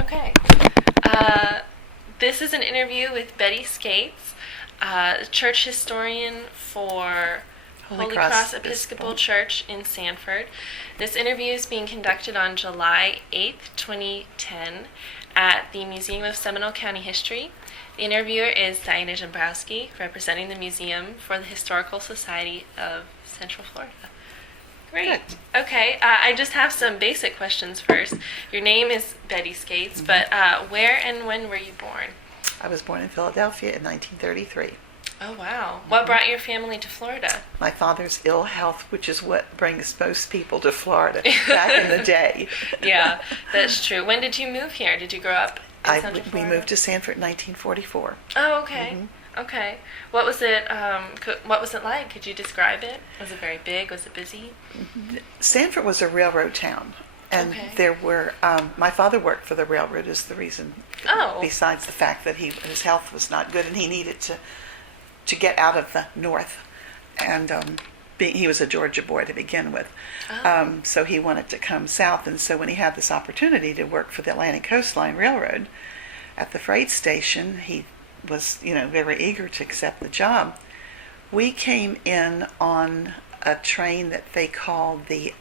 Okay. This is an interview with Bette Skates, church historian for Holy Cross Episcopal Church in Sanford. This interview is being conducted on July 8th, 2010 at the Museum of Seminole County History. The interviewer is Diana Dombrowski, representing the Museum for the Historical Society of Central Florida. Great. Good. Okay, I just have some basic questions first. Your name is Bette Skates, but where and when were you born? I was born in Philadelphia in 1933. Oh, wow. What brought your family to Florida? My father's ill health, which is what brings most people to Florida back in the day. Yeah, that's true. When did you move here? Did you grow up in Central Florida? We moved to Sanford in 1944. Oh, okay. Mm-hmm. Okay. What was it? What was it like? Could you describe it? Was it very big? Was it busy? Sanford was a railroad town, and there were. My father worked for the railroad. Is the reason. Oh. Besides the fact that his health was not good, and he needed to get out of the north, and he was a Georgia boy to begin with, so he wanted to come south, and so when he had this opportunity to work for the Atlantic Coastline Railroad at the freight station, he was, very eager to accept the job. We came in on a train that they called the,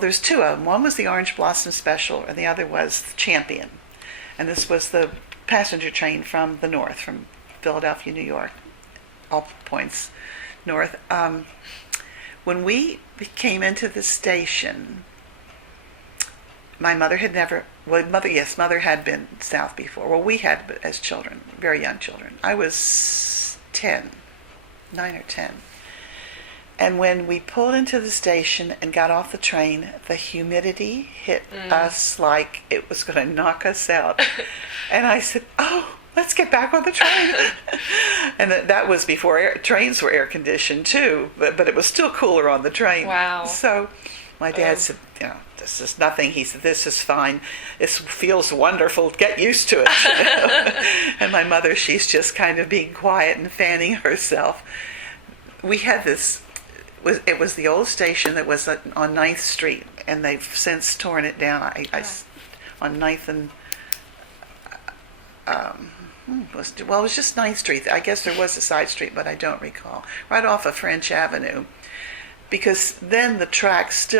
there's two of them. One was the Orange Blossom Special, and the other was the Champion. And this was the passenger train from the north, from Philadelphia, New York, all points north. When we came into the station, my mother had never, mother had been south before. Well, we had as children, very young children. I was 9 or 10. And when we pulled into the station and got off the train, the humidity hit us like it was going to knock us out. And I said, let's get back on the train. And that was before trains were air conditioned too, but it was still cooler on the train. Wow. So my dad said, this is nothing. He said, this is fine. This feels wonderful. Get used to it. And my mother, she's just kind of being quiet and fanning herself. We had this, it was the old station that was on 9th Street, and they've since torn it down. On 9th and, it was just 9th Street. I guess there was a side street, but I don't recall. Right off of French Avenue. Because then the tracks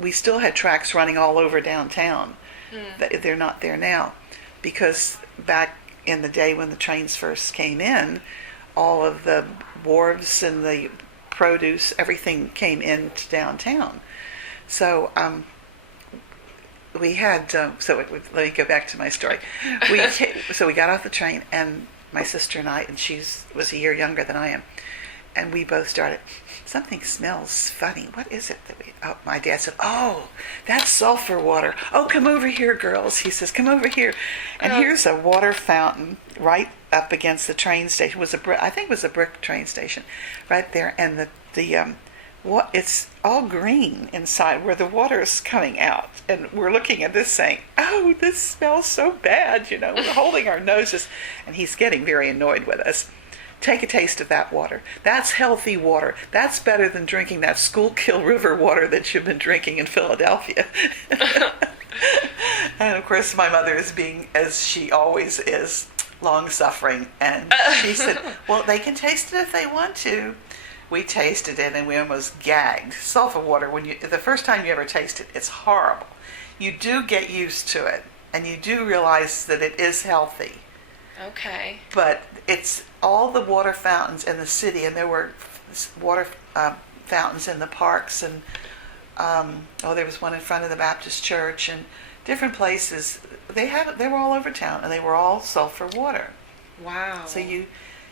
we still had tracks running all over downtown. They're not there now. Because back in the day when the trains first came in, all of the wharves and the produce, everything came into downtown. So we had, let me go back to my story. So we got off the train, and my sister and I, and she was a year younger than I am, and we both started, something smells funny. What is it my dad said, that's sulfur water. Oh, come over here, girls. He says, come over here. And here's a water fountain right up against the train station. I think it was a brick train station right there. And it's all green inside where the water is coming out. And we're looking at this saying, this smells so bad. We're holding our noses. And he's getting very annoyed with us. Take a taste of that water. That's healthy water. That's better than drinking that Schuylkill River water that you've been drinking in Philadelphia. And of course, my mother is being, as she always is, long-suffering. And she said, well, they can taste it if they want to. We tasted it and we almost gagged. Sulfur water, the first time you ever taste it, it's horrible. You do get used to it, and you do realize that it is healthy. Okay. But it's all the water fountains in the city, and there were water fountains in the parks, and there was one in front of the Baptist church, and different places. They were all over town, and they were all sulfur water. Wow. So you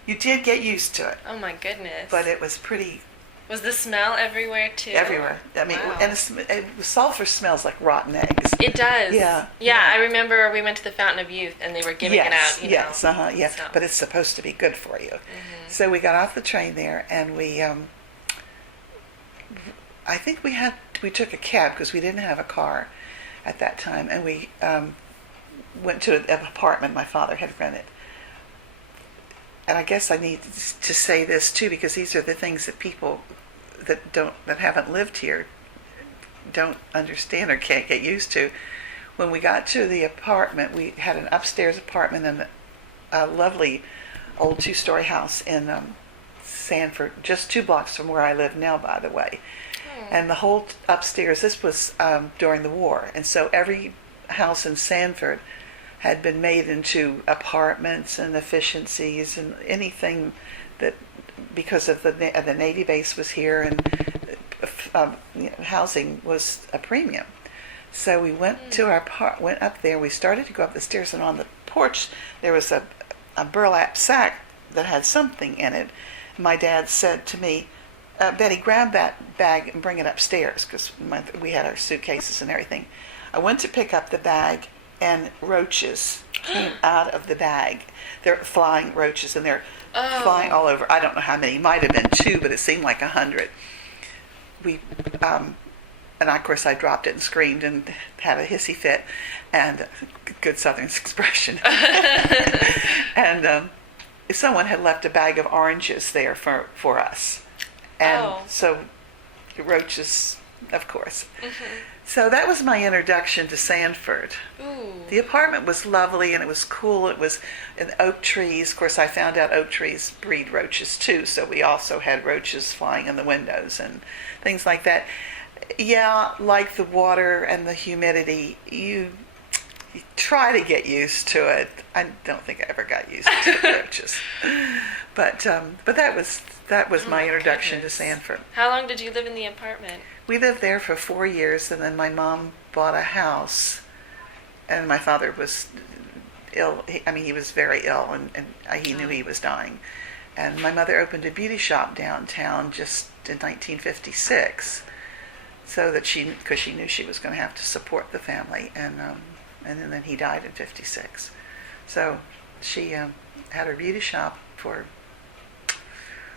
did get used to it. Oh my goodness. But it was pretty. Was the smell everywhere too? Everywhere. I mean, wow. And sulfur smells like rotten eggs. It does. Yeah. Yeah, I remember we went to the Fountain of Youth and they were giving it out. Yes, So. But it's supposed to be good for you. Mm-hmm. So we got off the train there, and we, I think we took a cab because we didn't have a car at that time, and we went to an apartment my father had rented. And I guess I need to say this too, because these are the things that people that haven't lived here don't understand or can't get used to. when we got to the apartment, we had an upstairs apartment in a lovely old two-story house in Sanford, just 2 blocks from where I live now, by the way. And the whole upstairs, this was during the war, and so every house in Sanford had been made into apartments and efficiencies and anything that, because of the Navy base was here, and housing was a premium. So we went to went up there. We started to go up the stairs, and on the porch there was a burlap sack that had something in it. My dad said to me, Betty, grab that bag and bring it upstairs, because we had our suitcases and everything. I went to pick up the bag, and roaches came out of the bag. They're flying roaches, and they're flying all over. I don't know how many. Might have been 2, but it seemed like 100. And of course I dropped it and screamed and had a hissy fit, and good Southern expression. And someone had left a bag of oranges there for us. And so the roaches, of course. Mm-hmm. So that was my introduction to Sanford. Ooh. The apartment was lovely, and it was cool. It was in oak trees. Of course, I found out oak trees breed roaches too, so we also had roaches flying in the windows and things like that. Yeah, like the water and the humidity, you try to get used to it. I don't think I ever got used to roaches. But that was my introduction to Sanford. How long did you live in the apartment? We lived there for 4 years, and then my mom bought a house, and my father was ill. He was very ill, and he knew he was dying. And my mother opened a beauty shop downtown just in 1956, so that because she knew she was going to have to support the family, and then he died in 56. So she had her beauty shop for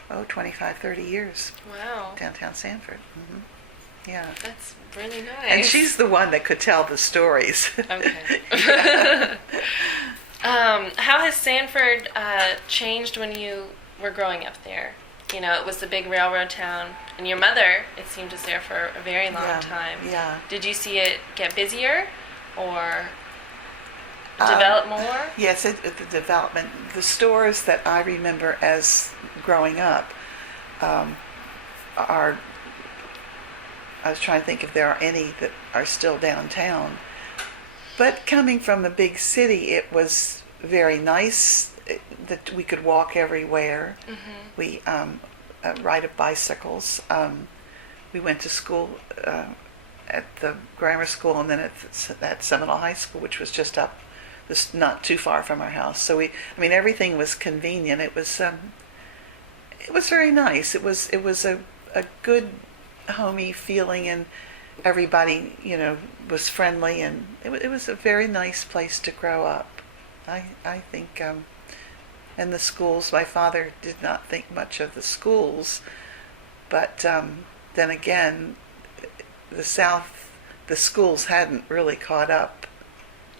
25, 30 years. Wow. Downtown Sanford. Mm-hmm. Yeah. That's really nice. And she's the one that could tell the stories. Okay. How has Sanford changed when you were growing up there? You know, it was the big railroad town, and your mother, it seemed, was there for a very long time. Yeah. Did you see it get busier or develop more? Yes, the development. The stores that I remember as growing up are, I was trying to think if there are any that are still downtown. But coming from a big city, it was very nice that we could walk everywhere. Mm-hmm. We ride bicycles. We went to school at the grammar school, and then at Seminole High School, which was just up, not too far from our house. So everything was convenient. It was very nice. It was a good, homey feeling, and everybody, was friendly, and it was a very nice place to grow up. I think, and the schools, my father did not think much of the schools, but then again, the South, the schools hadn't really caught up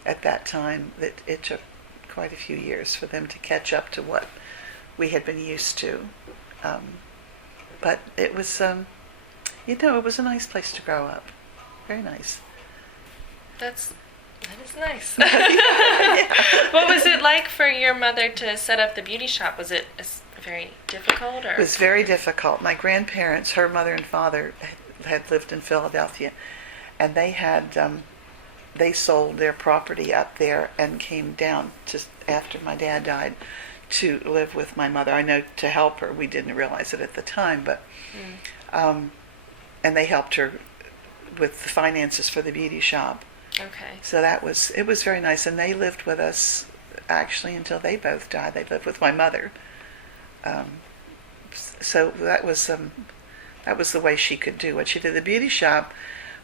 at that time. It took quite a few years for them to catch up to what we had been used to. But it was, it was a nice place to grow up. Very nice. That is nice. Yeah. What was it like for your mother to set up the beauty shop? Was it very difficult? Or? It was very difficult. My grandparents, her mother and father, had lived in Philadelphia, and they sold their property up there and came down after my dad died to live with my mother. I know, to help her. We didn't realize it at the time, but and they helped her with the finances for the beauty shop. Okay. So it was very nice, and they lived with us actually until they both died. They lived with my mother. So that was the way she could do what she did. The beauty shop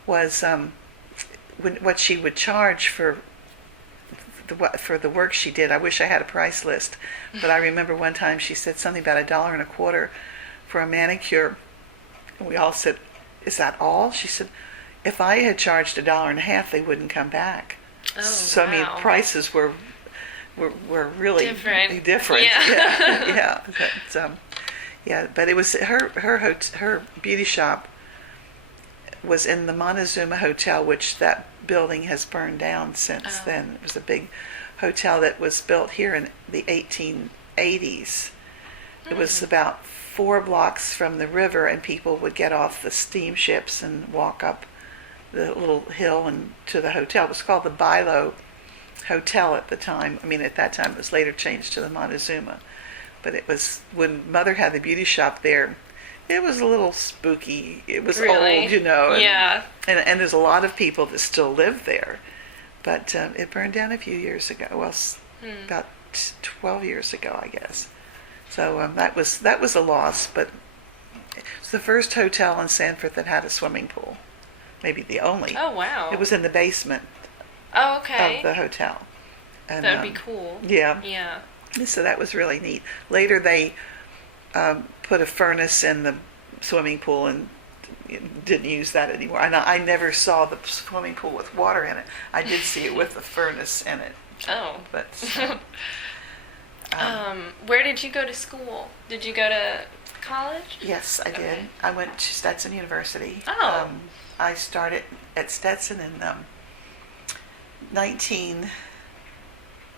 was what she would charge for the work she did. I wish I had a price list, but I remember one time she said something about $1.25 for a manicure, and we all said, "Is that all?" She said, "If I had charged $1.50, they wouldn't come back." Oh, so wow. Prices were really different. Yeah. Yeah. But it was her beauty shop was in the Montezuma Hotel, which that building has burned down since then. It was a big hotel that was built here in the 1880s. It was about 4 blocks from the river, and people would get off the steamships and walk up the little hill and to the hotel. It was called the Bilo Hotel at the time. I mean, at that time, it was later changed to the Montezuma. But it was, when Mother had the beauty shop there, it was a little spooky. It was really? Old, you know. And, yeah. And there's a lot of people that still live there. But it burned down a few years ago. Well, about 12 years ago, I guess. So that was a loss. But it's the first hotel in Sanford that had a swimming pool. Maybe the only. Oh, wow. It was in the basement of the hotel. And, that would be cool. Yeah. Yeah. So that was really neat. Later they put a furnace in the swimming pool and didn't use that anymore. And I never saw the swimming pool with water in it. I did see it with the furnace in it. Oh. But where did you go to school? Did you go to college? Yes, I did. Okay. I went to Stetson University. Oh. I started at Stetson in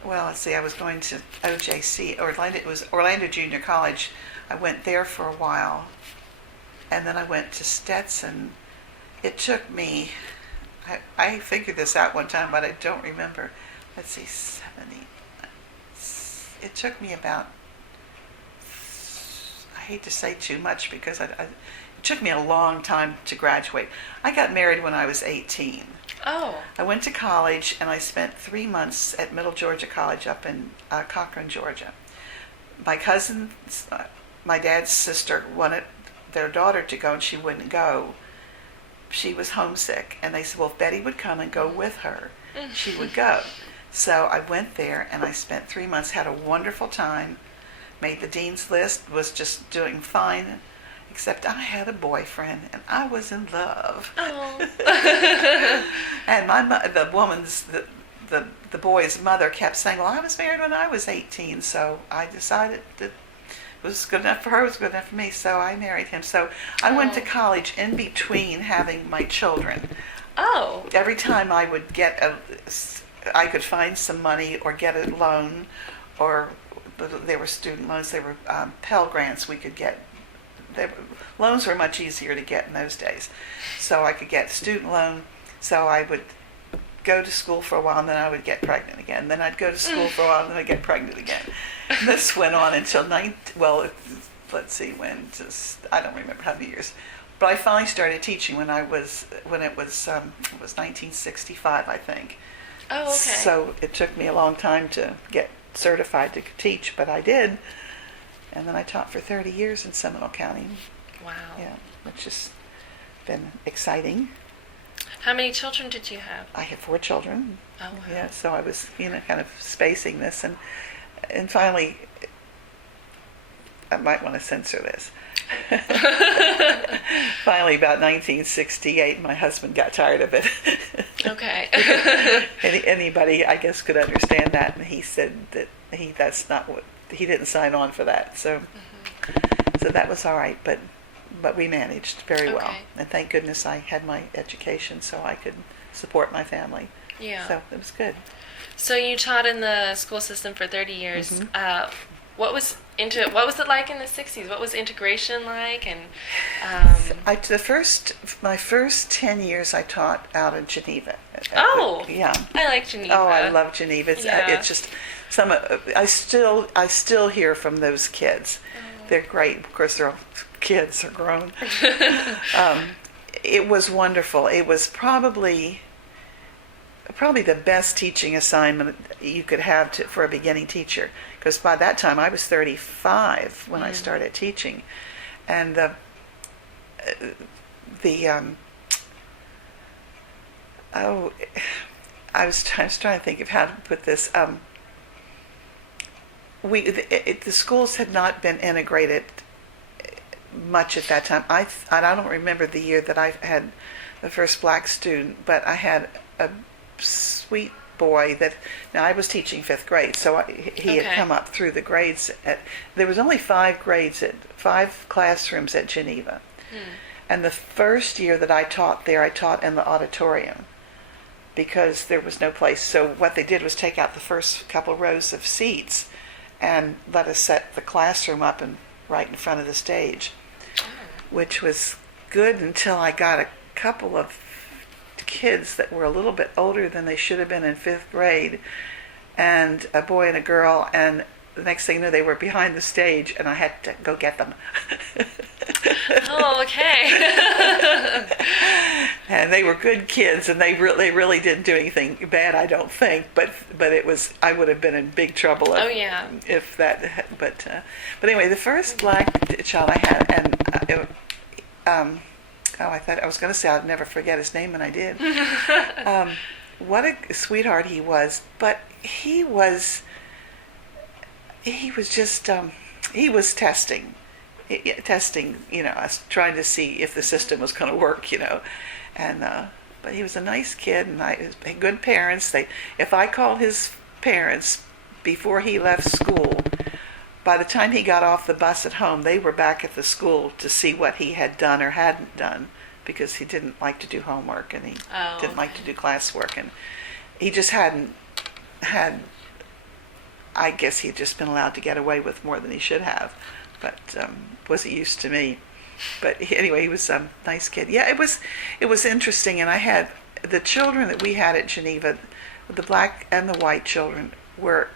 I was going to OJC, Orlando. It was Orlando Junior College. I went there for a while, and then I went to Stetson. It took me, I figured this out one time, but I don't remember. Let's see, 70. It took me about, I hate to say too much because it took me a long time to graduate. I got married when I was 18. Oh. I went to college, and I spent 3 months at Middle Georgia College up in Cochran, Georgia. My cousins, my dad's sister wanted their daughter to go, and she wouldn't go. She was homesick, and they said, well, if Betty would come and go with her, she would go. So I went there, and I spent 3 months, had a wonderful time, made the dean's list, was just doing fine, except I had a boyfriend, and I was in love. Oh. And the boy's mother kept saying, well, I was married when I was 18, so I decided that it was good enough for her, it was good enough for me, so I married him. So I went to college in between having my children. Oh. Every time I would I could find some money or get a loan, or they were student loans, they were Pell Grants we could get. Loans were much easier to get in those days. So I could get a student loan, so I would go to school for a while, and then I would get pregnant again. Then I'd go to school for a while, and then I'd get pregnant again. And this went on until I don't remember how many years. But I finally started teaching when it was 1965, I think. Oh, okay. So it took me a long time to get certified to teach, but I did. And then I taught for 30 years in Seminole County. Wow. Yeah, which has been exciting. How many children did you have? I have 4 children. Oh, wow. Yeah, so I was, kind of spacing this, and finally, I might want to censor this. Finally, about 1968, my husband got tired of it. Okay. Anybody, I guess, could understand that, and he said that that's not what he didn't sign on for that. So, so that was all right, but we managed very well, and thank goodness I had my education so I could support my family. Yeah. So it was good. So you taught in the school system for 30 years. Mm-hmm. What was it like in the 60s? What was integration like? And my first 10 years I taught out in Geneva. Oh, yeah. I like Geneva. Oh, I love Geneva. It's just I still hear from those kids. Oh. They're great. Of course, they're all kids are grown. It was wonderful. It was probably the best teaching assignment you could have for a beginning teacher, because by that time I was 35 when I started teaching, and I was trying to think of how to put this. The schools had not been integrated much at that time. I don't remember the year that I had the first black student, but I had a sweet boy now I was teaching 5th grade, so he had come up through the grades. There was only 5 classrooms at Geneva. And the first year that I taught there, I taught in the auditorium because there was no place. So what they did was take out the first couple rows of seats and let us set the classroom up and right in front of the stage, which was good until I got a couple of kids that were a little bit older than they should have been in 5th grade, and a boy and a girl, and the next thing you know, they were behind the stage, and I had to go get them. Oh, okay. And they were good kids, and they really didn't do anything bad, I don't think. But it was, I would have been in big trouble. Oh yeah. If that, but anyway, the first black child I had, and I thought I was going to say I'd never forget his name, and I did. What a sweetheart he was, but he was just he was testing, us trying to see if the system was going to work, and but he was a nice kid, and good parents. If I called his parents before he left school, by the time he got off the bus at home, they were back at the school to see what he had done or hadn't done, because he didn't like to do homework, and he didn't like to do classwork, and he just hadn't had, I guess he'd just been allowed to get away with more than he should have, but wasn't used to me. But anyway, he was a nice kid. Yeah, it was interesting, and I had the children that we had at Geneva, the black and the white children were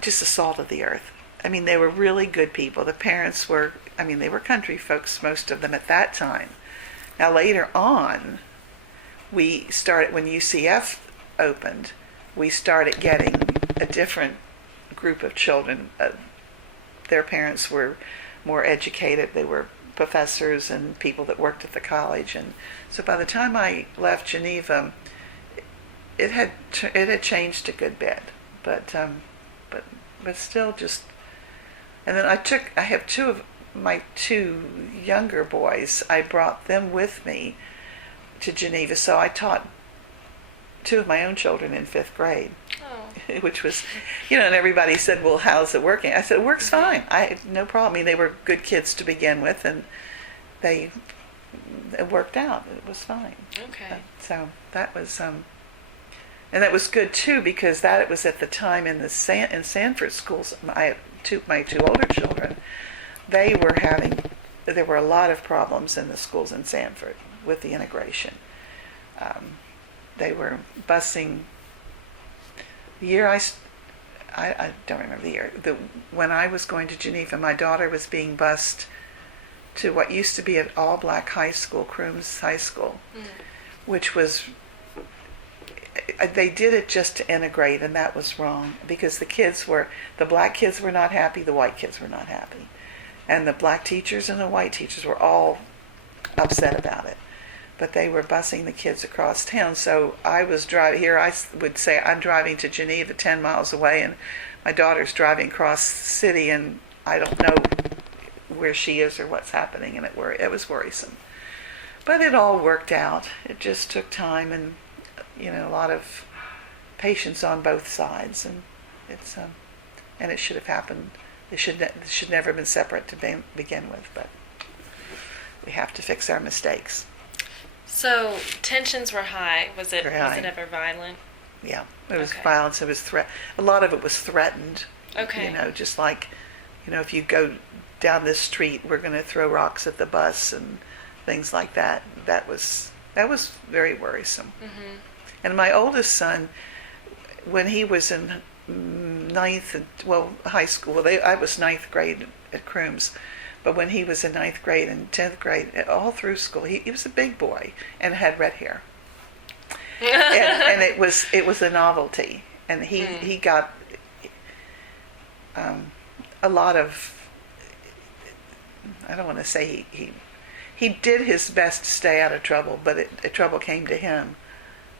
just the salt of the earth. I mean, they were really good people. The parents were, they were country folks, most of them at that time. Now later on, we started, when UCF opened, we started getting a different group of children. Their parents were more educated. They were professors and people that worked at the college. And so by the time I left Geneva, it had changed a good bit. But still just. And then I have two of my two younger boys. I brought them with me to Geneva, so I taught two of my own children in 5th grade. Oh. Which was, and everybody said, well, how's it working? I said, it works fine. No problem. They were good kids to begin with, and it worked out. It was fine. Okay. So that was, and that was good too, because it was at the time in Sanford schools. My two older children, there were a lot of problems in the schools in Sanford with the integration. They were busing. The year I don't remember the year. When I was going to Geneva, my daughter was being bused to what used to be an all-black high school, Crooms High School, which was. They did it just to integrate, and that was wrong, because the black kids were not happy, the white kids were not happy, and the black teachers and the white teachers were all upset about it. But they were busing the kids across town. So I was driving here. I would say I'm driving to Geneva 10 miles away, and my daughter's driving across the city, and I don't know where she is or what's happening, and it was worrisome. But it all worked out. It just took time and a lot of patience on both sides, and it should have happened. It should never have been separate to begin with, but we have to fix our mistakes. So tensions were high. Was it Very high. Was it ever violent? Yeah, it was violence. It was a lot of it was threatened. Okay. Just like, if you go down this street, we're going to throw rocks at the bus and things like that. That was very worrisome. Mm-hmm. And my oldest son, when he was in high school. I was 9th grade at Crooms. But when he was in 9th grade and 10th grade, all through school, he was a big boy and had red hair. and it was a novelty. And he got a lot of, I don't want to say he did his best to stay out of trouble, but trouble came to him.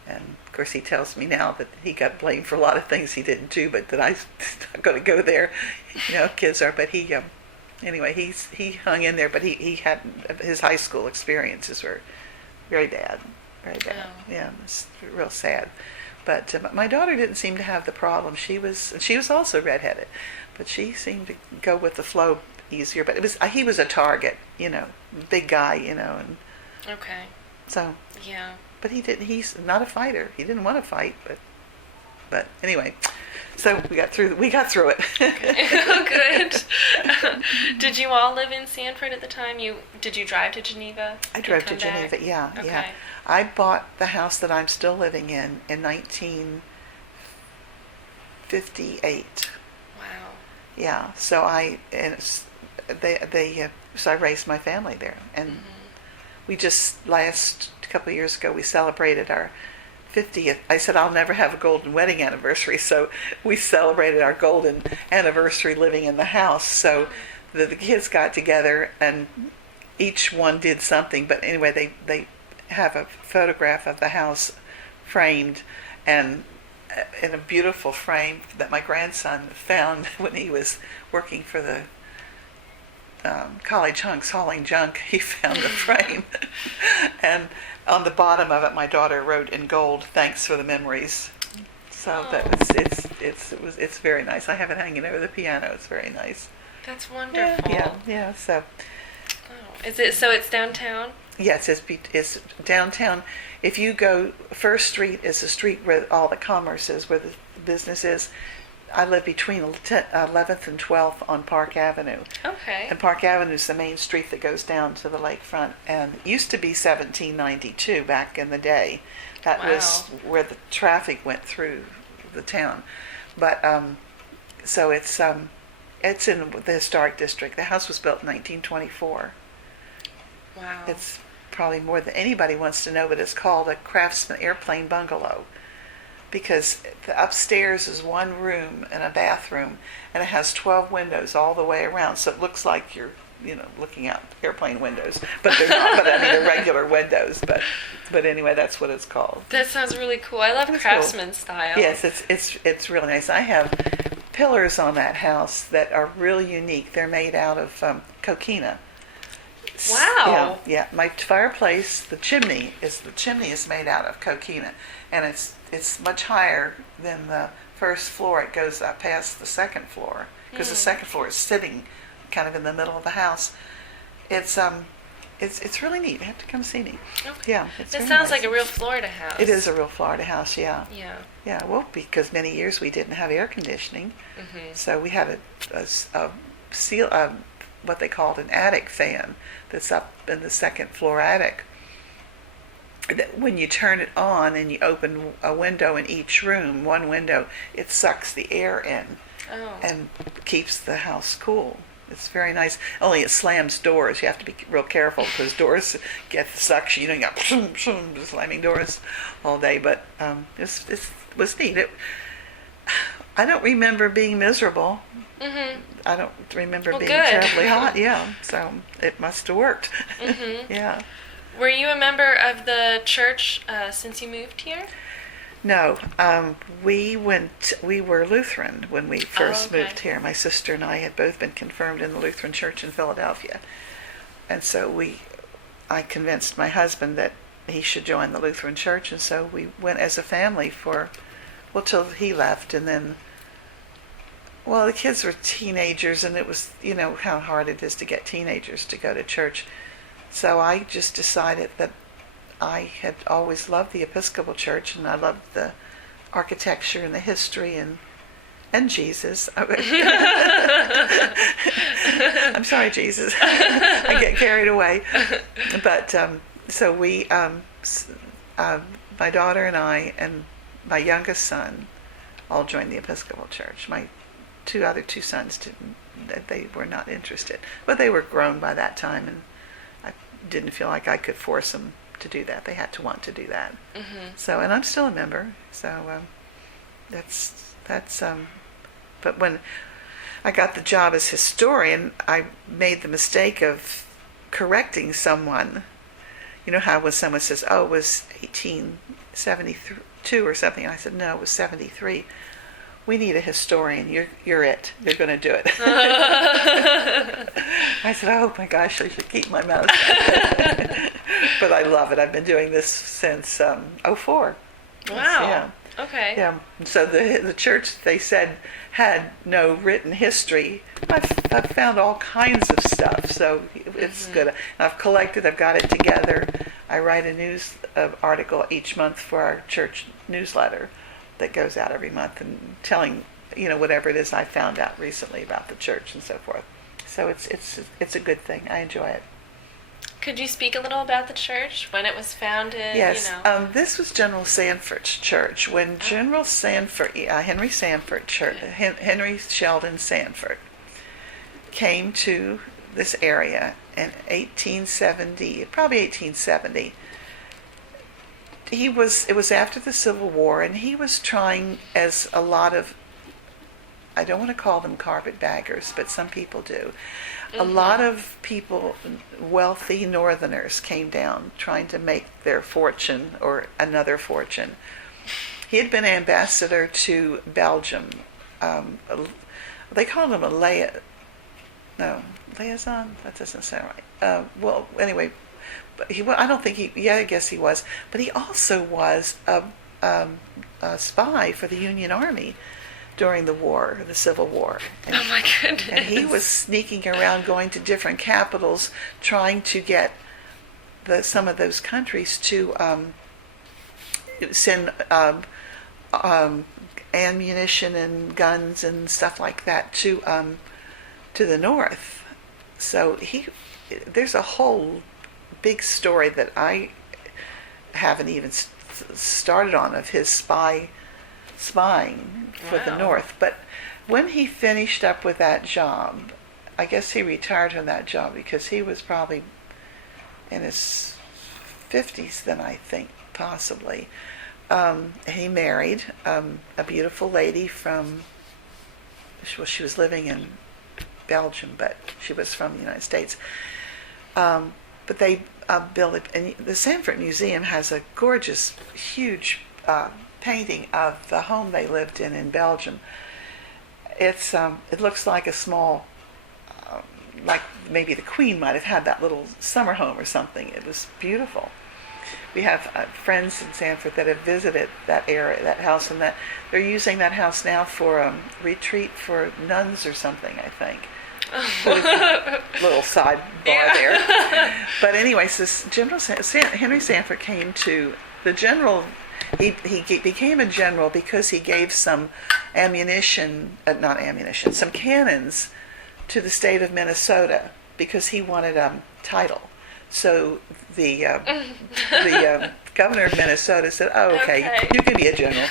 And of course he tells me now that he got blamed for a lot of things he didn't do, but that I'm not going to go there. Kids are, but anyway, he hung in there, but he had, his high school experiences were very bad. Very bad. Oh. Yeah, it's real sad. But my daughter didn't seem to have the problem. She was also redheaded, but she seemed to go with the flow easier. But he was a target, big guy, and Okay. so. Yeah. But he's not a fighter. He didn't want to fight, but anyway. So we got through it. Okay. Oh, good. Did you all live in Sanford at the time? Did you drive to Geneva? I drove to Geneva. Back? Yeah, Okay. yeah. I bought the house that I'm still living in 1958. Wow. Yeah. So I raised my family there, and we just last couple of years ago we celebrated our 50th. I said I'll never have a golden wedding anniversary, so we celebrated our golden anniversary living in the house. So the kids got together and each one did something. But anyway, they have a photograph of the house framed, and in a beautiful frame that my grandson found when he was working for the college hunks hauling junk. He found the frame, and on the bottom of it, my daughter wrote in gold, "Thanks for the memories." So it's very nice. I have it hanging over the piano. It's very nice. That's wonderful. Yeah. So. Oh, is it? So it's downtown? Yes, it's downtown. If you go, First Street is the street where all the commerce is, where the business is. I live between 11th and 12th on Park Avenue. Okay. And Park Avenue is the main street that goes down to the lakefront. And it used to be 1792 back in the day. That was where the traffic went through the town. But so it's in the historic district. The house was built in 1924. Wow. It's probably more than anybody wants to know, but it's called a Craftsman airplane bungalow, because the upstairs is one room and a bathroom, and it has 12 windows all the way around, so it looks like you're looking out airplane windows, but they're not. But I mean, they're regular windows. But anyway, that's what it's called. That sounds really cool. I love Craftsman style. Yes, it's really nice. I have pillars on that house that are really unique. They're made out of coquina. Wow. Yeah. My fireplace, the chimney is made out of coquina, and it's much higher than the first floor. It goes up past the second floor, because the second floor is sitting kind of in the middle of the house. It's really neat. You have to come see me. Okay. Yeah. It sounds like a real Florida house. It is a real Florida house. Yeah. Yeah. Yeah. Well, because many years we didn't have air conditioning, so we had what they called an attic fan that's up in the second floor attic. When you turn it on and you open a window in each room, one window, it sucks the air in and keeps the house cool. It's very nice. Only it slams doors. You have to be real careful, because doors get the suction. You got slamming doors all day. But it was neat. I don't remember being miserable. I don't remember being terribly hot. Yeah, so it must have worked. Yeah. Were you a member of the church since you moved here? No, we were Lutheran when we first moved here. My sister and I had both been confirmed in the Lutheran Church in Philadelphia, and so I convinced my husband that he should join the Lutheran Church, and so we went as a family till he left, and then. Well, the kids were teenagers, and it was, how hard it is to get teenagers to go to church. So I just decided that I had always loved the Episcopal Church, and I loved the architecture and the history and Jesus. I'm sorry, Jesus. I get carried away. But so we, my daughter and I and my youngest son all joined the Episcopal Church. My other two sons didn't. They were not interested, but they were grown by that time, and I didn't feel like I could force them to do that. They had to want to do that. So, and I'm still a member. So that's. But when I got the job as historian, I made the mistake of correcting someone. You know how when someone says, "Oh, it was 1872 or something," and I said, "No, it was 73." We need a historian. You're it. You're going to do it. I said, oh my gosh, I should keep my mouth shut. But I love it. I've been doing this since 04. Wow. Okay. Yeah. So the church, they said, had no written history. I've found all kinds of stuff, so it's good. I've got it together. I write a news article each month for our church newsletter that goes out every month and telling, whatever it is I found out recently about the church and so forth. So it's a good thing. I enjoy it. Could you speak a little about the church, when it was founded? Yes, this was General Sanford's church. When General Sanford, Henry Sheldon Sanford, came to this area in 1870, probably 1870. It was after the Civil War, and he was trying, as a lot of, I don't want to call them carpetbaggers, but some people do. A lot of people, wealthy Northerners, came down trying to make their fortune or another fortune. He had been ambassador to Belgium. They called him a liaison? That doesn't sound right. Well, anyway, but I guess he was. But he also was a spy for the Union Army during the Civil War. Oh my goodness. And he was sneaking around, going to different capitals, trying to get some of those countries to send ammunition and guns and stuff like that to the North. So there's a whole big story that I haven't even started on of his spying for the North. But when he finished up with that job, I guess he retired from that job because he was probably in his 50s then, I think, possibly. He married a beautiful lady from, she was living in Belgium, but she was from the United States. But they built it, and the Sanford Museum has a gorgeous, huge painting of the home they lived in Belgium. It looks like a small, like maybe the Queen might have had that little summer home or something. It was beautiful. We have friends in Sanford that have visited that area, that house, and that they're using that house now for a retreat for nuns or something, I think. Little sidebar there. But anyways, this General Henry Sanford came to the general. He became a general because he gave some some cannons to the state of Minnesota because he wanted a title. So the governor of Minnesota said, "Oh, okay, you can be a general."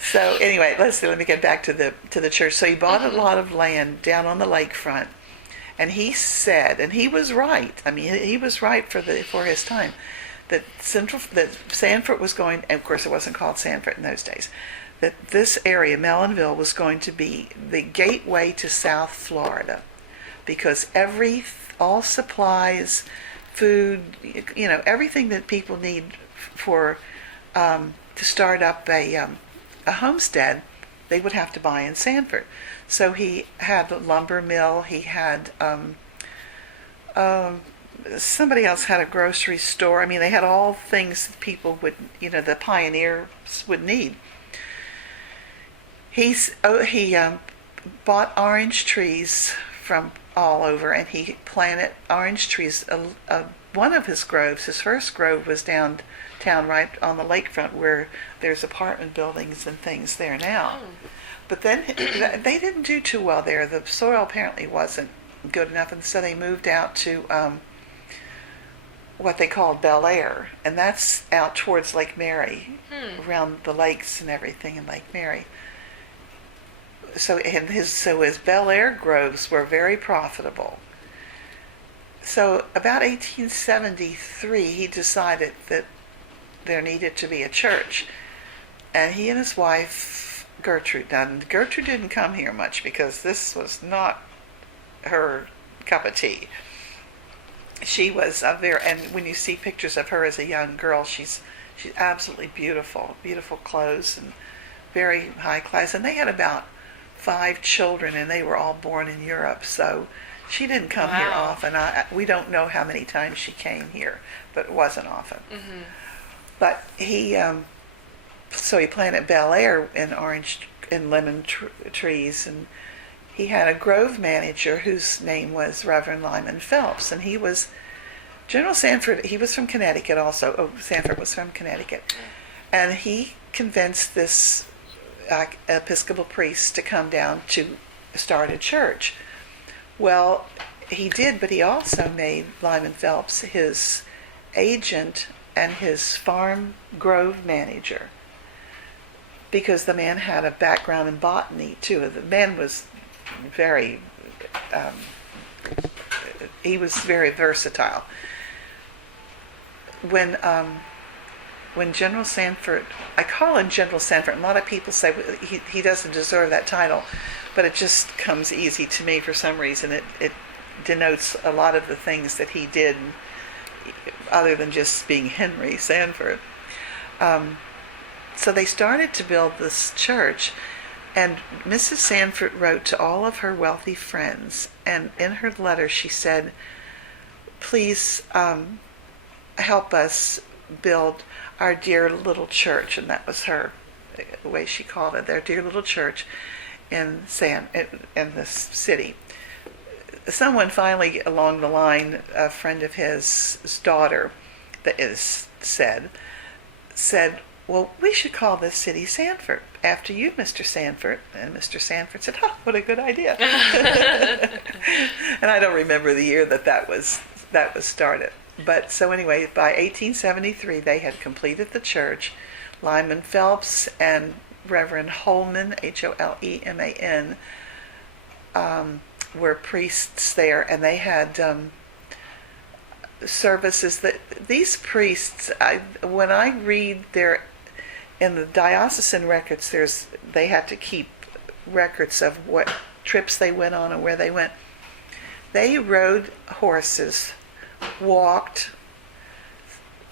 So anyway, let me get back to the church. So he bought a lot of land down on the lakefront, and he said, and he was right. I mean, he was right for his time, that Sanford was going. And of course, it wasn't called Sanford in those days. That this area, Mellonville, was going to be the gateway to South Florida, because all supplies, food, everything that people need for to start up a homestead, they would have to buy in Sanford. So he had a lumber mill. He had somebody else had a grocery store. I mean, they had all things that people would, the pioneers would need. He bought orange trees from all over, and he planted orange trees. One of his groves, his first grove, was downtown, right on the lakefront, where there's apartment buildings and things there now. But then they didn't do too well there. The soil apparently wasn't good enough, and so they moved out to what they called Bel Air, and that's out towards Lake Mary, around the lakes and everything in Lake Mary. So his Bel Air groves were very profitable. So about 1873, he decided that there needed to be a church, and he and his wife Gertrude didn't come here much because this was not her cup of tea. She was and when you see pictures of her as a young girl, she's absolutely beautiful clothes and very high class. And they had about 5 children, and they were all born in Europe. So She didn't come here often. We don't know how many times she came here, but it wasn't often. Mm-hmm. But so he planted Bel Air in orange and lemon trees, and he had a grove manager whose name was Reverend Lyman Phelps, and he was General Sanford. He was from Connecticut also. Oh, Sanford was from Connecticut, and he convinced this Episcopal priest to come down to start a church. Well, he did, but he also made Lyman Phelps his agent and his farm grove manager, because the man had a background in botany too. The man was he was very versatile. When General Sanford, I call him General Sanford, a lot of people say he doesn't deserve that title, but it just comes easy to me for some reason. It denotes a lot of the things that he did, other than just being Henry Sanford. So they started to build this church, and Mrs. Sanford wrote to all of her wealthy friends, and in her letter she said, please help us build our dear little church, and that was her the way she called it, their dear little church in the city. Someone finally along the line, a friend of his daughter, said, well, we should call this city Sanford after you, Mr. Sanford. And Mr. Sanford said, oh, what a good idea. And I don't remember the year that was started. But so anyway, by 1873, they had completed the church. Lyman Phelps and Reverend Holman, Holeman, were priests there, and they had services that these priests, when I read in the diocesan records, they had to keep records of what trips they went on and where they went. They rode horses, walked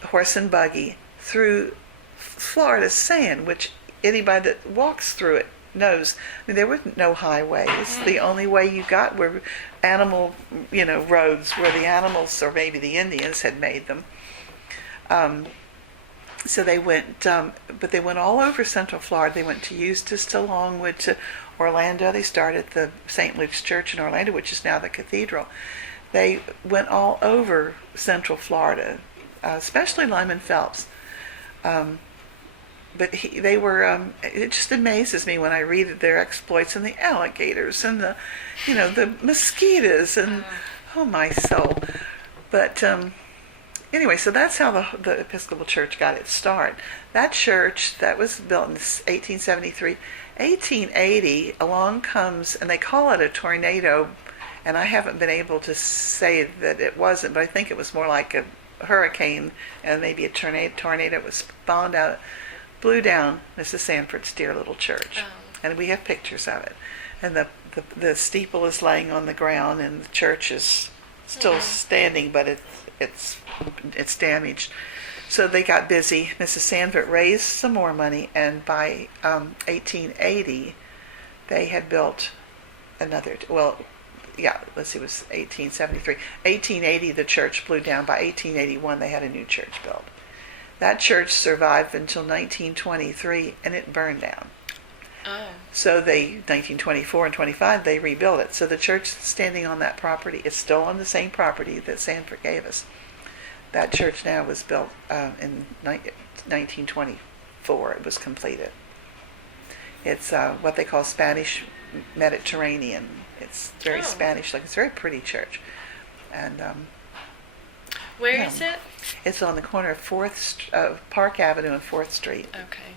horse and buggy through Florida's sand, which anybody that walks through it knows. I mean, there were no highways. The only way you got were animal, roads where the animals, or maybe the Indians, had made them. So they went, but they went all over Central Florida. They went to Eustis, to Longwood, to Orlando. They started the St. Luke's Church in Orlando, which is now the cathedral. They went all over Central Florida, especially Lyman Phelps. But they were, it just amazes me when I read their exploits, and the alligators and the mosquitoes and, oh my soul. But anyway, so that's how the Episcopal Church got its start. That church, that was built in 1873. 1880, along comes, and they call it a tornado, and I haven't been able to say that it wasn't, but I think it was more like a hurricane, and maybe a tornado was spawned out, blew down Mrs. Sanford's dear little church. And we have pictures of it. And the steeple is laying on the ground, and the church is still standing, but it's damaged. So they got busy. Mrs. Sanford raised some more money, and by 1880, they had built another. Well, yeah, let's see, it was 1873. 1880, the church blew down. By 1881, they had a new church built. That church survived until 1923, and it burned down. Oh. So 1924 and 25, they rebuilt it. So the church standing on that property is still on the same property that Sanford gave us. That church now was built in 1924. It was completed. It's what they call Spanish Mediterranean. It's very Spanish, like it's a very pretty church. And where is it? It's on the corner of Park Avenue and 4th Street. Okay.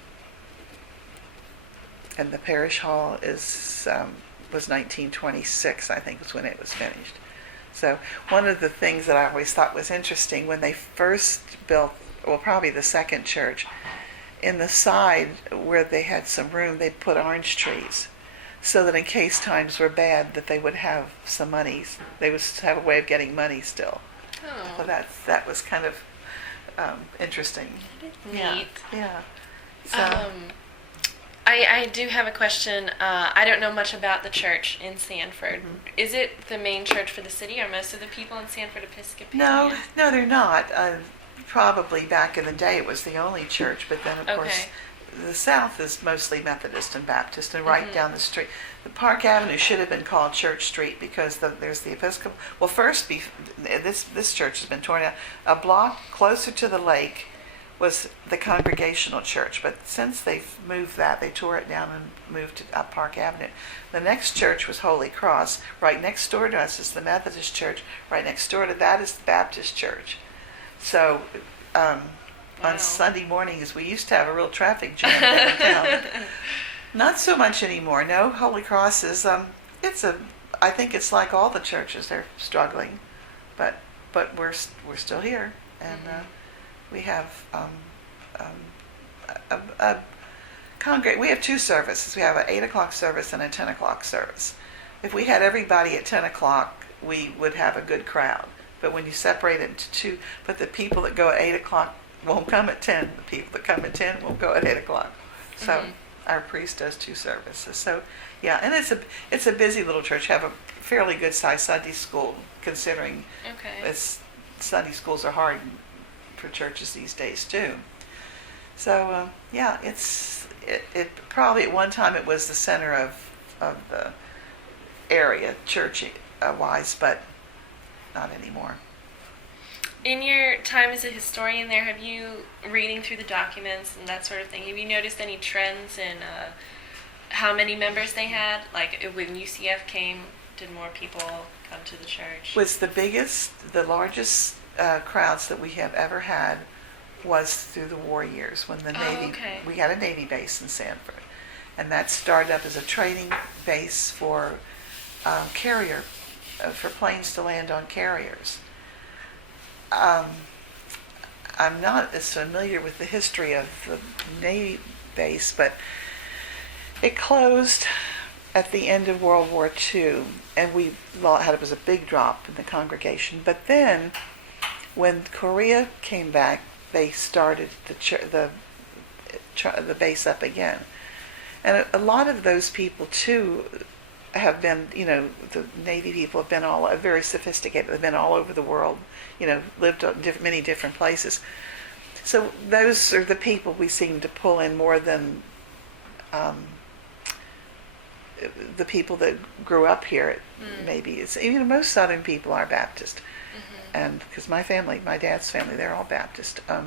And the parish hall was 1926, I think, was when it was finished. So one of the things that I always thought was interesting, when they first built, well, probably the second church, in the side where they had some room, they put orange trees, so that in case times were bad, that they would have some money. They would have a way of getting money still. Oh. So that was kind of interesting. Neat. Yeah. So, I do have a question. I don't know much about the church in Sanford. Mm-hmm. Is it the main church for the city? Are most of the people in Sanford Episcopalian? No, they're not. Probably back in the day it was the only church, but then of course the South is mostly Methodist and Baptist, and right down the street. The Park Avenue should have been called Church Street because there's the Episcopal. Well, first, this church has been torn down. A block closer to the lake was the Congregational Church, but since they've moved that, they tore it down and moved it up Park Avenue. The next church was Holy Cross. Right next door to us is the Methodist Church. Right next door to that is the Baptist Church. So on Sunday mornings, we used to have a real traffic jam downtown. Not so much anymore. No, Holy Cross is I think it's like all the churches. They're struggling, but we're still here, and we have we have two services. We have an 8 o'clock service and a 10 o'clock service. If we had everybody at 10 o'clock, we would have a good crowd. But when you separate it into two, but the people that go at 8 o'clock won't come at 10. The people that come at 10 won't go at 8 o'clock. So our priest does two services. So yeah, and it's a busy little church. Have a fairly good sized Sunday school, considering Sunday schools are hard for churches these days too. So yeah, it probably at one time it was the center of the area church wise, but not anymore. In your time as a historian there, have you, reading through the documents and that sort of thing, have you noticed any trends in how many members they had? Like when UCF came, did more people come to the church? Was the largest crowds that we have ever had was through the war years when the Navy, we had a Navy base in Sanford. And that started up as a training base for carrier, for planes to land on carriers. I'm not as familiar with the history of the Navy base, but it closed at the end of World War II, and it was a big drop in the congregation. But then, when Korea came back, they started the base up again, and a lot of those people too have been, the Navy people have been very sophisticated. They've been all over the world, lived many different places. So those are the people we seem to pull in more than the people that grew up here. Maybe it's most Southern people are Baptist, and because my dad's family, they're all Baptist. But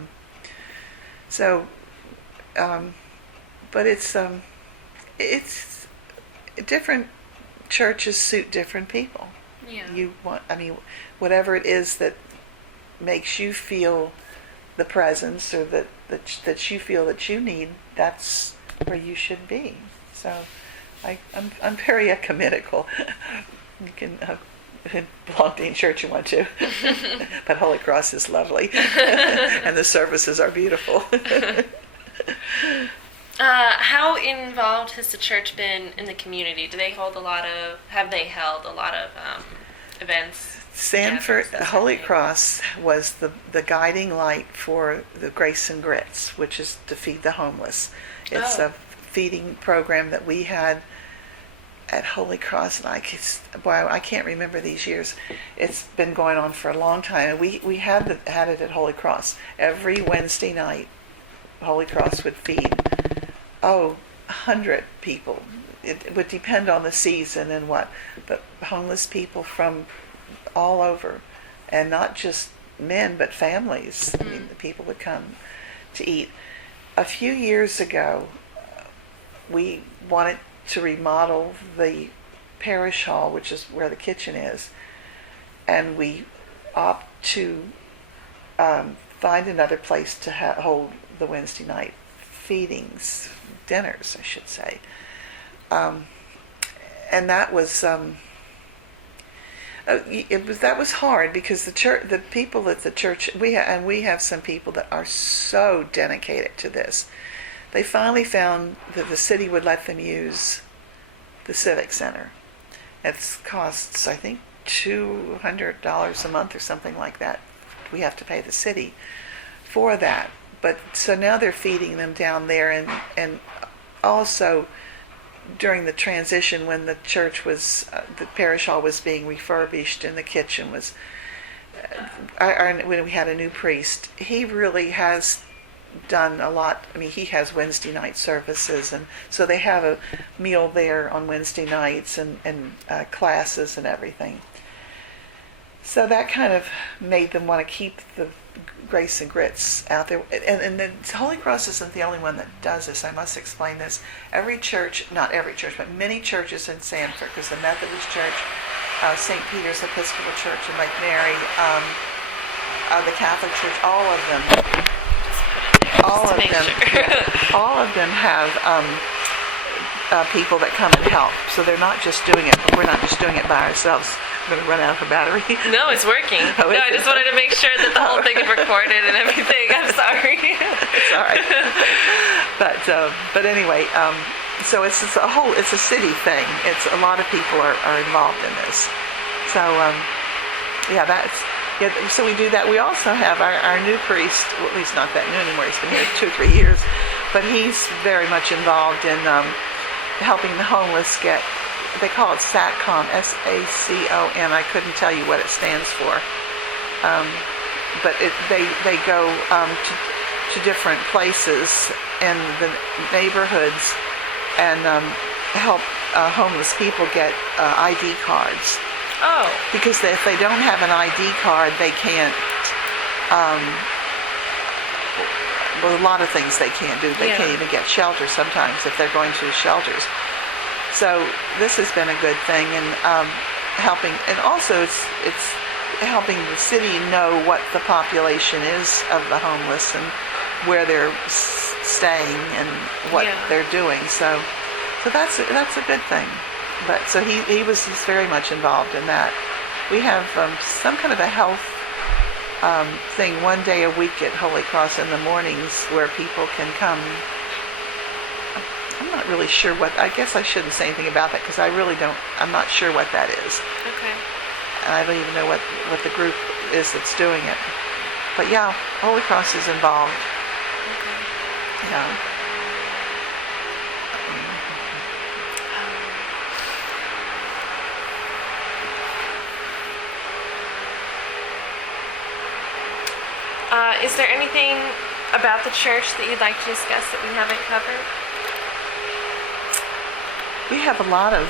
it's different. Churches suit different people. Yeah. Whatever it is that makes you feel the presence, or that you feel that you need, that's where you should be. So I'm very ecumenical. You can belong to any church you want to, but Holy Cross is lovely, and the services are beautiful. How involved has the church been in the community? Have they held a lot of events? Sanford, Holy Cross was the guiding light for the Grace and Grits, which is to feed the homeless. It's a feeding program that we had at Holy Cross, and I can't remember these years. It's been going on for a long time, and we had it at Holy Cross. Every Wednesday night, Holy Cross would feed 100 people. It would depend on the season and what, but homeless people from all over, and not just men, but families. The people would come to eat. A few years ago, we wanted to remodel the parish hall, which is where the kitchen is, and we opt to find another place to hold the Wednesday night dinners, I should say. And that was that was hard, because the people at the church, we have some people that are so dedicated to this. They finally found that the city would let them use the Civic Center. It costs, I think, $200 a month or something like that. We have to pay the city for that. But so now they're feeding them down there, and also during the transition when the church was, the parish hall was being refurbished and the kitchen was, when we had a new priest, he really has done a lot. I mean, he has Wednesday night services, and so they have a meal there on Wednesday nights and classes and everything. So that kind of made them want to keep the Grace and Grits out there. And the Holy Cross isn't the only one that does this. I must explain this. Every church, not every church, but many churches in Sanford, because the Methodist Church, St. Peter's Episcopal Church in Lake Mary, the Catholic Church, all of them have people that come and help. So they're not just doing it. We're not just doing it by ourselves. I'm going to run out of battery. No, it's working. No, I just wanted to make sure that the whole thing is recorded and everything. I'm sorry. It's all right. But anyway, so it's a city thing. It's a lot of people are involved in this. So so we do that. We also have our new priest, well, at least not that new anymore. He's been here 2 or 3 years, but he's very much involved in helping the homeless get. They call it SACOM, SACOM. I couldn't tell you what it stands for, but they go to different places in the neighborhoods and help homeless people get ID cards. Oh. Because if they don't have an ID card, they can't. Well, a lot of things they can't do. They can't even get shelter sometimes if they're going to shelters. So this has been a good thing, and helping, and also it's helping the city know what the population is of the homeless and where they're staying and what they're doing. So that's a good thing. But so he's very much involved in that. We have some kind of a health thing 1 day a week at Holy Cross in the mornings where people can come. I'm not really sure I guess I shouldn't say anything about that because I'm not sure what that is. Okay. And I don't even know what the group is that's doing it. But yeah, Holy Cross is involved. Okay. Yeah. Is there anything about the church that you'd like to discuss that we haven't covered? We have a lot of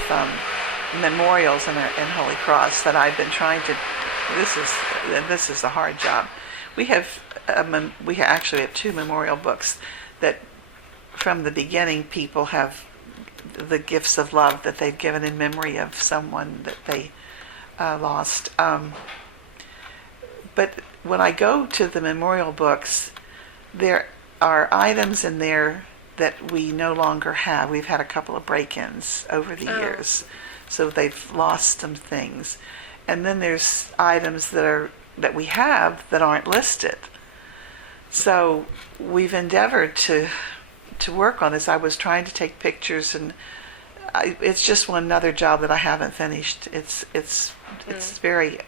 memorials in Holy Cross that I've been trying to. This is a hard job. We actually have 2 memorial books that, from the beginning, people have the gifts of love that they've given in memory of someone that they lost. But when I go to the memorial books, there are items in there that we no longer have. We've had a couple of break-ins over the years, so they've lost some things. And then there's items that we have that aren't listed. So we've endeavored to work on this. I was trying to take pictures, and it's just one other job that I haven't finished. It's very.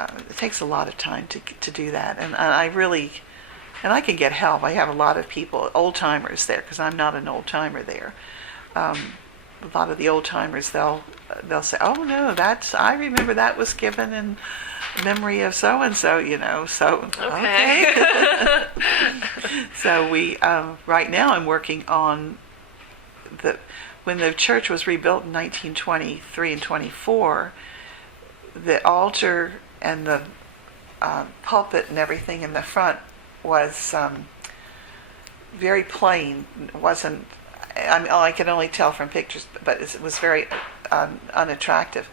It takes a lot of time to do that, and I can get help. I have a lot of people, old timers there, because I'm not an old timer there. A lot of the old timers, they'll say, "Oh no, I remember that was given in memory of so and so," So okay. So we right now I'm working on when the church was rebuilt in 1923 and 24, the altar and the pulpit and everything in the front was very plain. It wasn't. I can only tell from pictures, but it was very unattractive.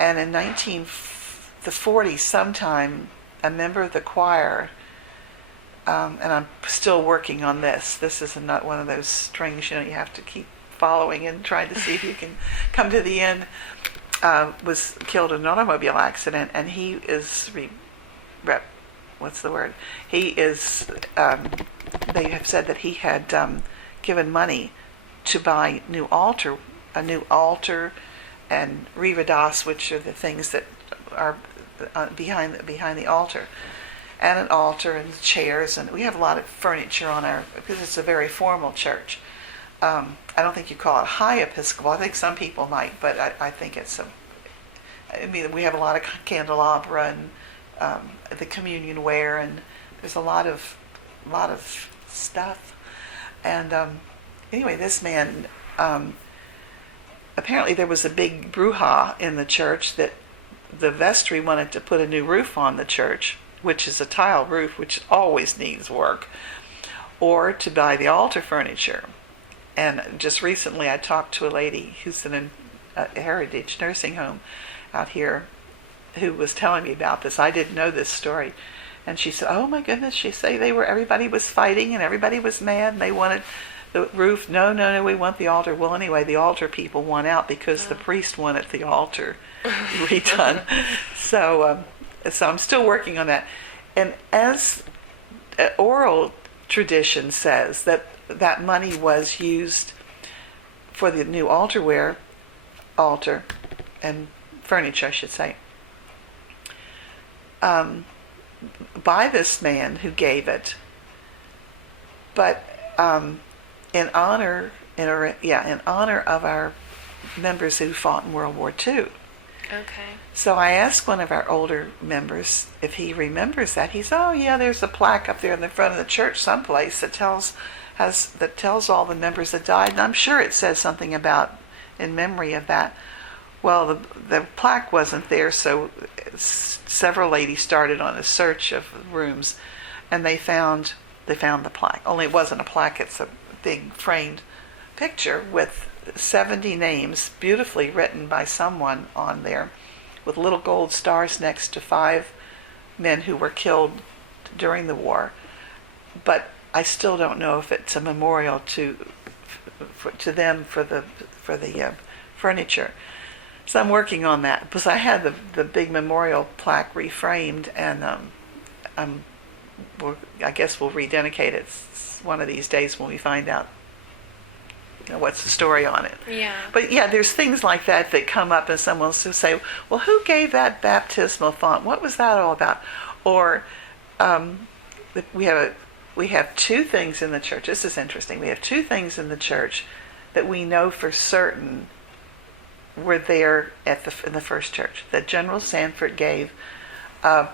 And in the 40s, sometime, a member of the choir, and I'm still working on this. This is not one of those strings, you have to keep following and trying to see if you can come to the end. Was killed in an automobile accident, and he is He is. They have said that he had given money to buy a new altar, and reredos, which are the things that are behind the altar. and an altar and chairs, and we have a lot of furniture on because it's a very formal church. I don't think you call it high Episcopal. I think some people might, but I think we have a lot of candelabra and the communion ware, and there's a lot of stuff. And anyway, this man, apparently there was a big brouhaha in the church that the vestry wanted to put a new roof on the church, which is a tile roof, which always needs work, or to buy the altar furniture. And just recently I talked to a lady who's in a heritage nursing home out here who was telling me about this. I didn't know this story. And she said, oh my goodness, everybody was fighting and everybody was mad and they wanted the roof. No, we want the altar. Well, anyway, the altar people won out because the priest wanted the altar redone. So I'm still working on that. And as oral tradition says, that money was used for the new altar and furniture, I should say, by this man who gave it, but in honor of our members who fought in World War II. Okay. So I asked one of our older members if he remembers that. He said, oh yeah, there's a plaque up there in the front of the church someplace that tells all the members that died, and I'm sure it says something about in memory of that. Well, the plaque wasn't there, so several ladies started on a search of rooms, and they found the plaque. Only it wasn't a plaque; it's a big framed picture with 70 names, beautifully written by someone on there, with little gold stars next to 5 men who were killed during the war. But I still don't know if it's a memorial to them for the furniture. So I'm working on that because I had the big memorial plaque reframed, and I guess we'll rededicate it one of these days when we find out what's the story on it. Yeah. But yeah, there's things like that come up, and someone will say, well, who gave that baptismal font? What was that all about? Or we have 2 things in the church. This is interesting. We have 2 things in the church that we know for certain were there in the first church. That General Sanford gave a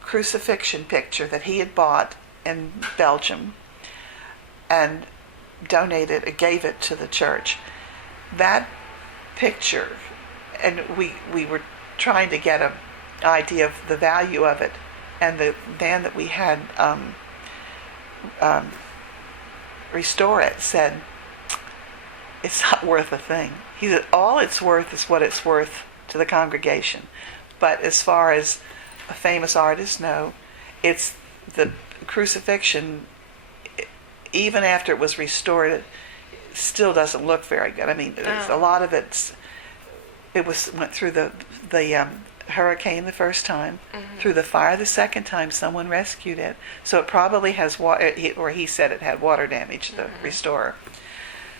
crucifixion picture that he had bought in Belgium and gave it to the church. That picture, and we were trying to get an idea of the value of it, and the man that we had restore it said, it's not worth a thing. He said, all it's worth is what it's worth to the congregation. But as far as famous artists know, it's the crucifixion, even after it was restored, it still doesn't look very good. I mean, a lot of it went through the hurricane the first time, through the fire the second time. Someone rescued it, so it probably has water, or he said it had water damage. The restorer.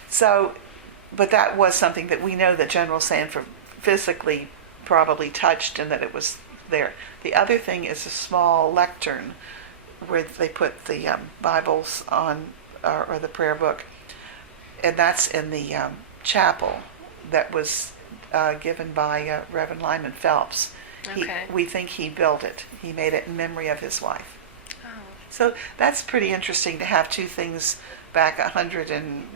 So, but that was something that we know that General Sanford physically probably touched, and that it was there. The other thing is a small lectern where they put the Bibles on, or the prayer book, and that's in the chapel that was given by Reverend Lyman Phelps. Okay. We think he built it. He made it in memory of his wife. Oh. So that's pretty interesting to have 2 things back 100 and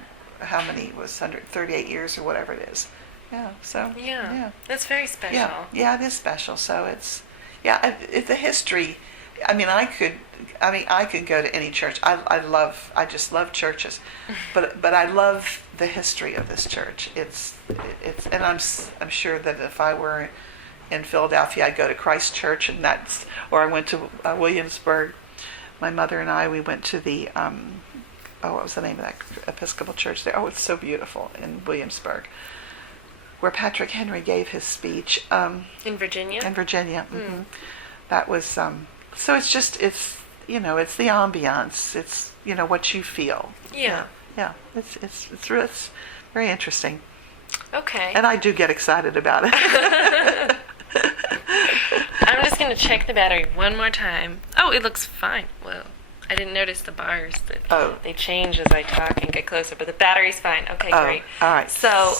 how many it was, 138 years or whatever it is. Yeah. So yeah. That's very special. Yeah, it is special. So it's the history. I could go to any church. I just love churches, but I love the history of this church. It's and I'm sure that if I were in Philadelphia, I'd go to Christ Church, or I went to Williamsburg. My mother and I, we went to the what was the name of that Episcopal church there? Oh, it's so beautiful in Williamsburg, where Patrick Henry gave his speech. In Virginia. In Virginia. Mm-hmm. That was so. It's just it's the ambiance. It's what you feel. Yeah. Yeah. It's very interesting. Okay. And I do get excited about it. I'm just going to check the battery one more time. Oh, it looks fine. Well, I didn't notice the bars that they change as I talk and get closer, but the battery's fine. Okay, great. All right. So,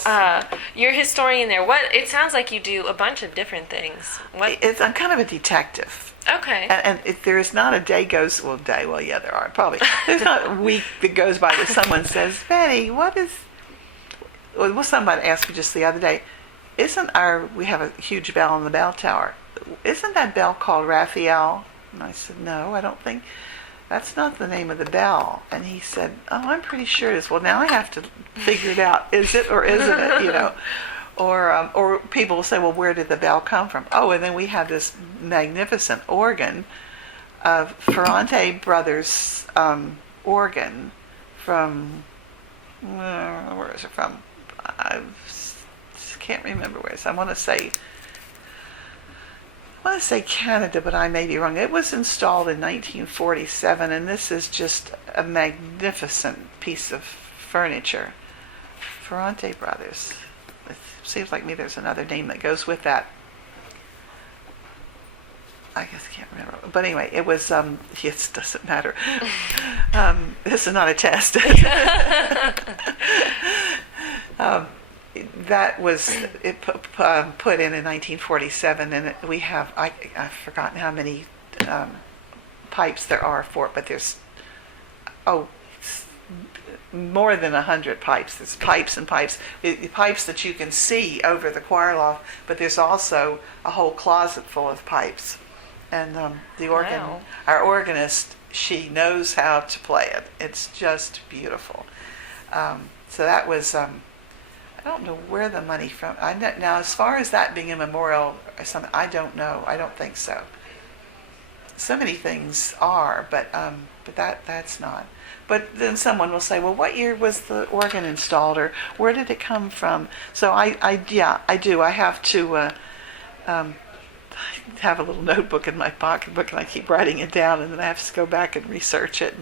you're a historian there. It sounds like you do a bunch of different things. I'm kind of a detective. Okay. And if there is not a day yeah, there are probably. There's not a week that goes by that someone says, Betty, somebody asked me just the other day, we have a huge bell on the bell tower. Isn't that bell called Raphael? And I said, no, I don't think, that's not the name of the bell. And he said, oh, I'm pretty sure it is. Well, now I have to figure it out. Is it or isn't it, Or people will say, well, where did the bell come from? Oh, and then we have this magnificent organ of Ferrante Brothers organ from, where is it from? I can't remember where it is. I want to say Canada, but I may be wrong. It was installed in 1947, and this is just a magnificent piece of furniture. Ferrante Brothers. It seems like maybe there's another name that goes with that. I guess I can't remember. But anyway, it was, it doesn't matter. This is not a test. That was put in 1947, and we have, I've forgotten how many pipes there are for it, but there's, more than 100 pipes. There's pipes and pipes. Pipes that you can see over the choir loft, but there's also a whole closet full of pipes. And the organ, wow. Our organist, she knows how to play it. It's just beautiful. So that was, I don't know where the money from. Now, as far as that being a memorial or something, I don't know. I don't think so. So many things are, but that's not. But then someone will say, well, what year was the organ installed, or where did it come from? So I do. I have to have a little notebook in my pocketbook, and I keep writing it down, and then I have to go back and research it.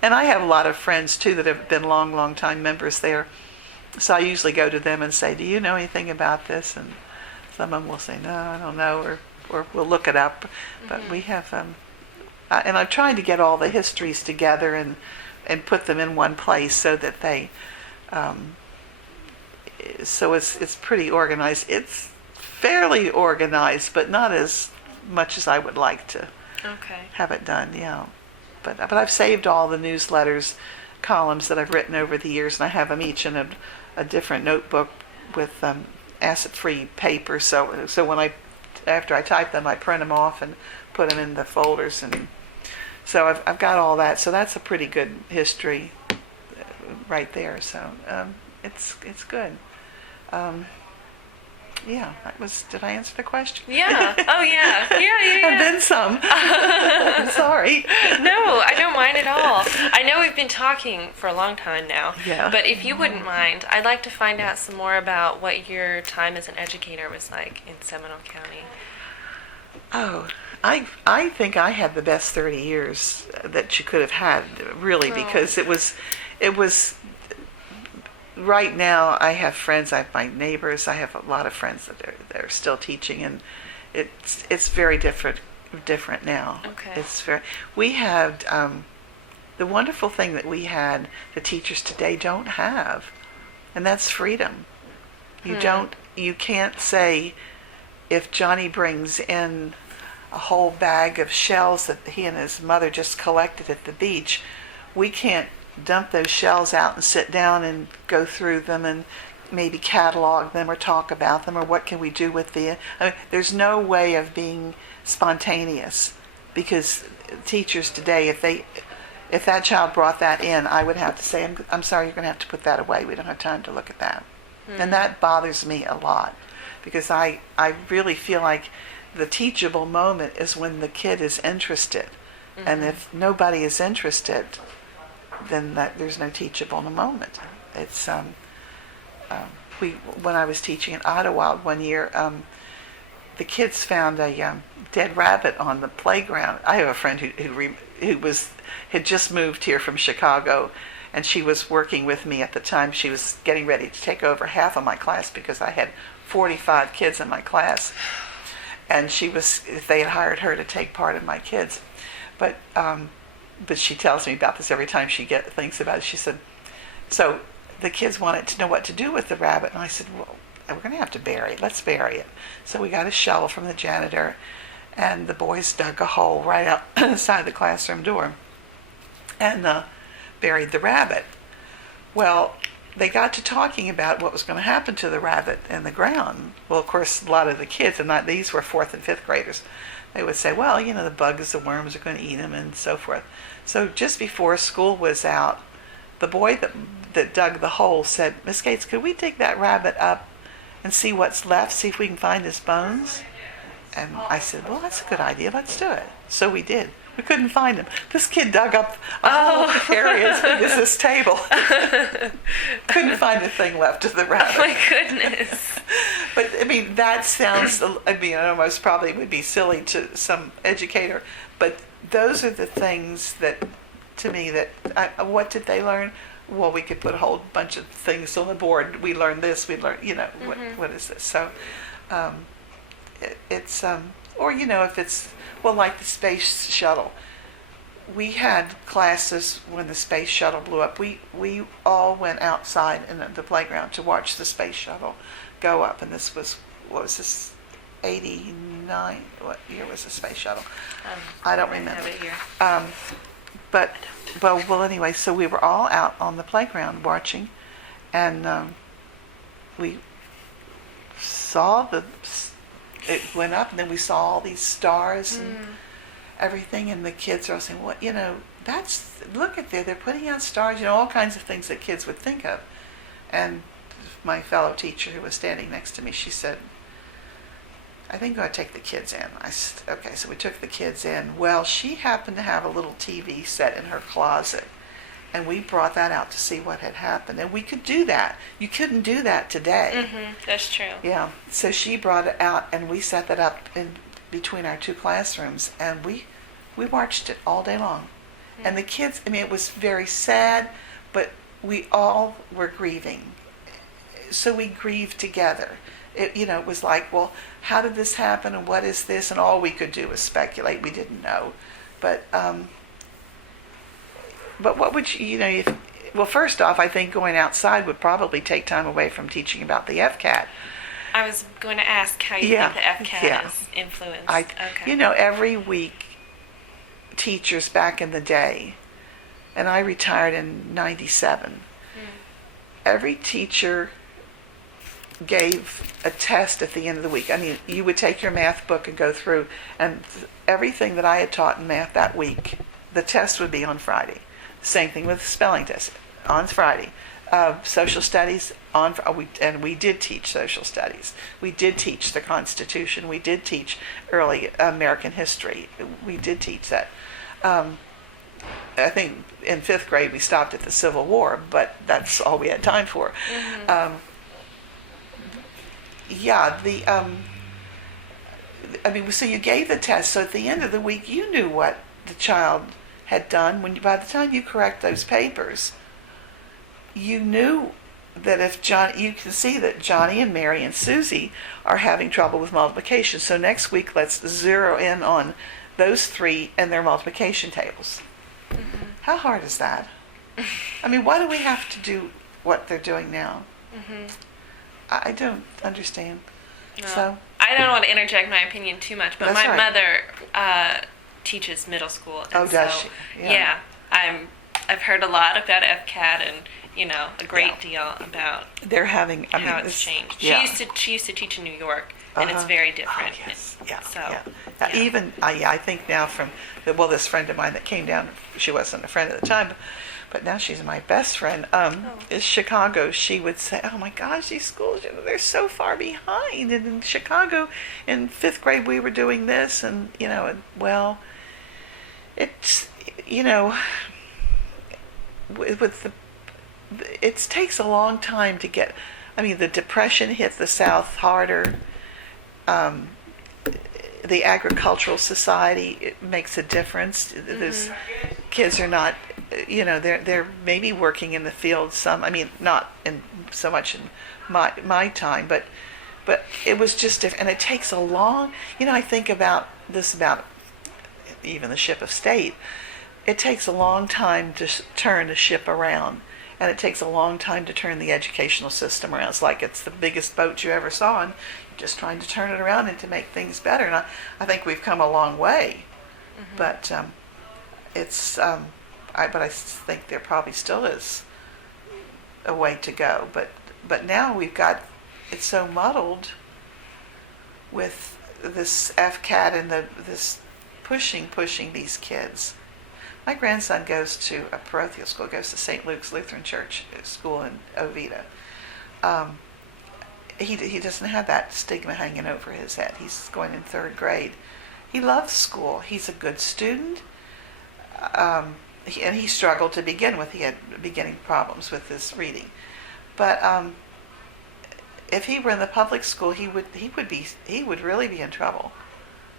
And I have a lot of friends, too, that have been long time members there. So I usually go to them and say, do you know anything about this? And some of them will say, no, I don't know, or we'll look it up. But we have, and I'm trying to get all the histories together and put them in one place so that they, so it's pretty organized. It's fairly organized, but not as much as I would like to have it done, yeah. But I've saved all the newsletters, columns that I've written over the years, and I have them each in a different notebook with acid-free paper. So when after I type them, I print them off and put them in the folders, and so I've got all that. So that's a pretty good history right there. So it's good. Yeah, did I answer the question? Yeah. Oh, yeah. Yeah. And then some. I'm sorry. No, I don't mind at all. I know we've been talking for a long time now. Yeah. But if you wouldn't mind, I'd like to find out some more about what your time as an educator was like in Seminole County. Oh, I think I had the best 30 years that you could have had, really, because it was. Right now, I have friends. I have my neighbors. I have a lot of friends that are still teaching, and it's very different now. Okay. We had the wonderful thing that we had the teachers today don't have, and that's freedom. You can't say, if Johnny brings in a whole bag of shells that he and his mother just collected at the beach, we can't dump those shells out and sit down and go through them and maybe catalog them or talk about them, or what can we do with there's no way of being spontaneous, because teachers today, if that child brought that in, I would have to say, I'm sorry, you're going to have to put that away. We don't have time to look at that. And that bothers me a lot, because I really feel like the teachable moment is when the kid is interested. And if nobody is interested, then there's no teachable moment. It's when I was teaching at Ottawa one year, the kids found a dead rabbit on the playground. I have a friend who had just moved here from Chicago, and she was working with me at the time. She was getting ready to take over half of my class, because I had 45 kids in my class. and they had hired her to take part of my kids. But she tells me about this every time she thinks about it. She said, so the kids wanted to know what to do with the rabbit, and I said, well, we're going to have to bury it. Let's bury it. So we got a shovel from the janitor, and the boys dug a hole right outside the classroom door and buried the rabbit. Well, they got to talking about what was going to happen to the rabbit in the ground. Well, of course, a lot of the kids, and these were 4th and 5th graders, they would say, well, the bugs, the worms are going to eat them and so forth. So just before school was out, the boy that dug the hole said, Miss Skates, could we dig that rabbit up and see what's left, see if we can find his bones? And I said, well, that's a good idea. Let's do it. So we did. We couldn't find him. This kid dug up a whole area as big as this table. Couldn't find a thing left of the rabbit. Oh my goodness. But, that sounds, it almost probably would be silly to some educator. But those are the things that, to me, what did they learn? Well, we could put a whole bunch of things on the board. We learned this, we learned, what is this? So, it's, or, if it's, well, like the space shuttle. We had classes when the space shuttle blew up. We all went outside in the playground to watch the space shuttle go up. And this was, 89? What year was the space shuttle? I don't remember. I have it here. Well, anyway, so we were all out on the playground watching, and we saw it went up, and then we saw all these stars and everything, and the kids are all saying, well, look at they're putting out stars, all kinds of things that kids would think of. And my fellow teacher who was standing next to me, she said, I think I'm going to take the kids in. I said, okay, so we took the kids in. Well, she happened to have a little TV set in her closet, and we brought that out to see what had happened. And we could do that. You couldn't do that today. That's true. Yeah. So she brought it out, and we set that up in between our two classrooms, and we watched it all day long. And the kids, it was very sad, but we all were grieving. So we grieved together. It was like, well, how did this happen, and what is this? And all we could do was speculate. We didn't know. But what would well, first off, I think going outside would probably take time away from teaching about the FCAT. I was going to ask how you think the FCAT is influenced. Okay. Every week, teachers back in the day, and I retired in 97, every teacher gave a test at the end of the week. You would take your math book and go through, and everything that I had taught in math that week, the test would be on Friday. Same thing with the spelling test, on Friday. Social studies, and we did teach social studies. We did teach the Constitution. We did teach early American history. We did teach that. I think in 5th grade we stopped at the Civil War, but that's all we had time for. So you gave the test, so at the end of the week you knew what the child had done. By the time you correct those papers, you knew that you can see that Johnny and Mary and Susie are having trouble with multiplication. So next week let's zero in on those three and their multiplication tables. How hard is that? Why do we have to do what they're doing now? I don't understand. No. So I don't want to interject my opinion too much, but my mother teaches middle school. And does she? Yeah. I've heard a lot about FCAT and a great deal about they're having how it's changed. She used to teach in New York, and it's very different. Oh, yes. Even I think now this friend of mine that came down, she wasn't a friend at the time, but now she's my best friend, is Chicago. She would say, oh my gosh, these schools, they're so far behind. And in Chicago, in 5th grade, we were doing this, and, it's, it takes a long time to get, the Depression hit the South harder. The agricultural society, it makes a difference. Those kids are not, they're maybe working in the field some, not in so much in my time, but But it was just different, and it takes a long, I think about this about even the ship of state. It takes a long time to turn a ship around, and it takes a long time to turn the educational system around. It's like it's the biggest boat you ever saw, and you're just trying to turn it around and to make things better. And I think we've come a long way, but but I think there probably still is a way to go. But now it's so muddled with this FCAT and this pushing these kids. My grandson goes to a parochial school, goes to St. Luke's Lutheran Church School in Oviedo. He doesn't have that stigma hanging over his head. He's going in 3rd grade. He loves school. He's a good student. And he struggled to begin with. He had beginning problems with his reading. But if he were in the public school, he would really be in trouble.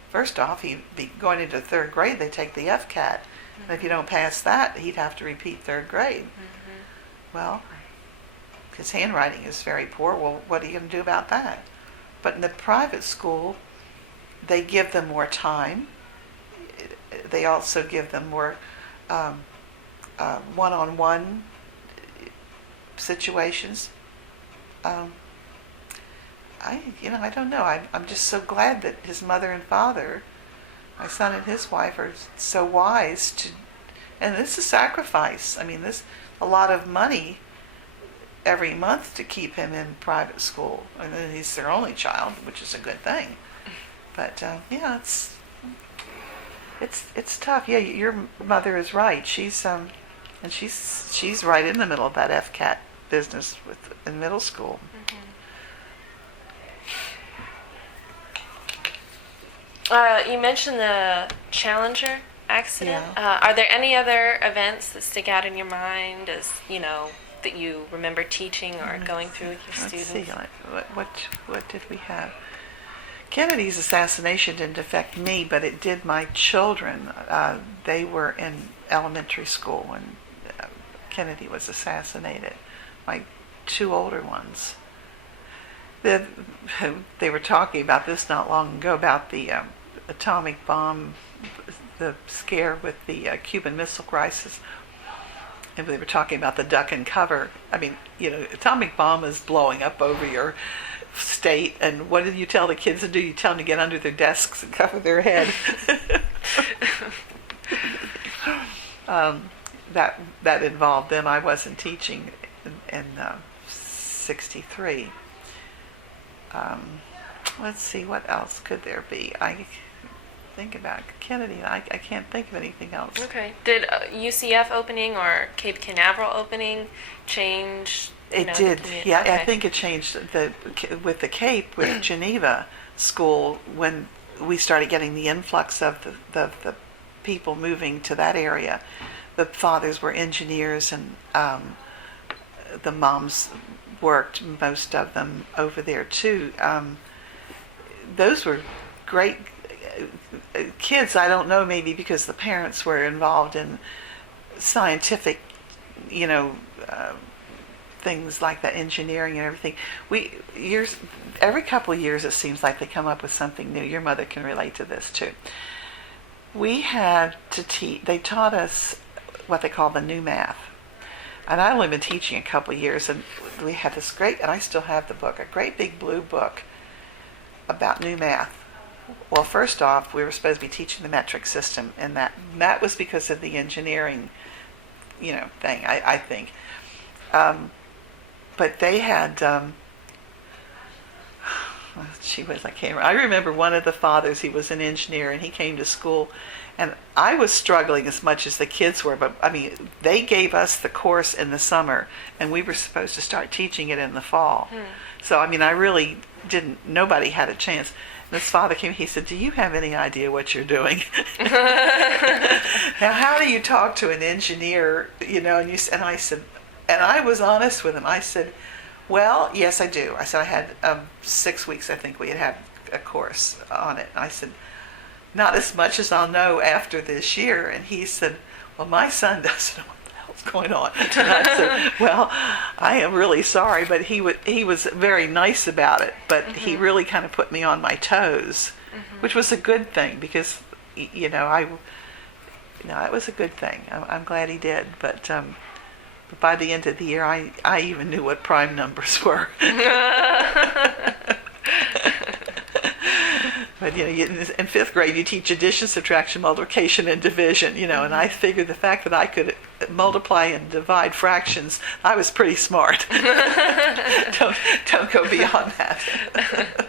First off, he'd be going into 3rd grade. They take the FCAT, and if you don't pass that, he'd have to repeat 3rd grade. Well, his handwriting is very poor. Well, what are you going to do about that? But in the private school, they give them more time. They also give them more one-on-one situations. I don't know. I'm just so glad that his mother and father, my son and his wife, are so wise to. And this is a sacrifice. I mean, this a lot of money every month to keep him in private school, and then he's their only child, which is a good thing. But it's tough. Yeah, your mother is right. She's right in the middle of that FCAT business in middle school. You mentioned the Challenger accident. Yeah. Are there any other events that stick out in your mind as, that you remember teaching or going through with your students? Let's see, what did we have? Kennedy's assassination didn't affect me, but it did my children. They were in elementary school when Kennedy was assassinated. My 2 older ones. They were talking about this not long ago, about the atomic bomb, the scare with the Cuban Missile Crisis. And they were talking about the duck and cover. I mean, atomic bomb is blowing up over your state, and what did you tell the kids to do? You tell them to get under their desks and cover their head. That involved them. I wasn't teaching in 63. Let's see, what else could there be? I think about Kennedy, and I can't think of anything else. Okay. Did UCF opening or Cape Canaveral opening change? It did. Yeah, okay. I think it changed with the Cape, with Geneva School, when we started getting the influx of the people moving to that area. The fathers were engineers, and the moms worked, most of them, over there too. Those were great kids. I don't know, maybe because the parents were involved in scientific, things like that, engineering and everything. Every couple of years, it seems like they come up with something new. Your mother can relate to this too. We had to teach. They taught us what they call the new math. And I've only been teaching a couple of years, and we had this great, and I still have the book, a great big blue book about new math. Well, first off, we were supposed to be teaching the metric system, and that was because of the engineering, thing, I think. But they had, I remember one of the fathers, he was an engineer, and he came to school, and I was struggling as much as the kids were, but they gave us the course in the summer, and we were supposed to start teaching it in the fall. So, I really nobody had a chance. And this father came, he said, "Do you have any idea what you're doing?" Now, how do you talk to an engineer, and I said, and I was honest with him. I said, "Well, yes, I do." I said, I had 6 weeks, I think we had a course on it. And I said, "Not as much as I'll know after this year." And he said, "Well, my son doesn't know what the hell hell's going on? And I said, well, I am really sorry, but he was very nice about it, but he really kind of put me on my toes, which was a good thing because, it was a good thing. I'm glad he did, but by the end of the year, I even knew what prime numbers were. But in fifth grade, you teach addition, subtraction, multiplication, and division. And I figured the fact that I could multiply and divide fractions, I was pretty smart. Don't go beyond that.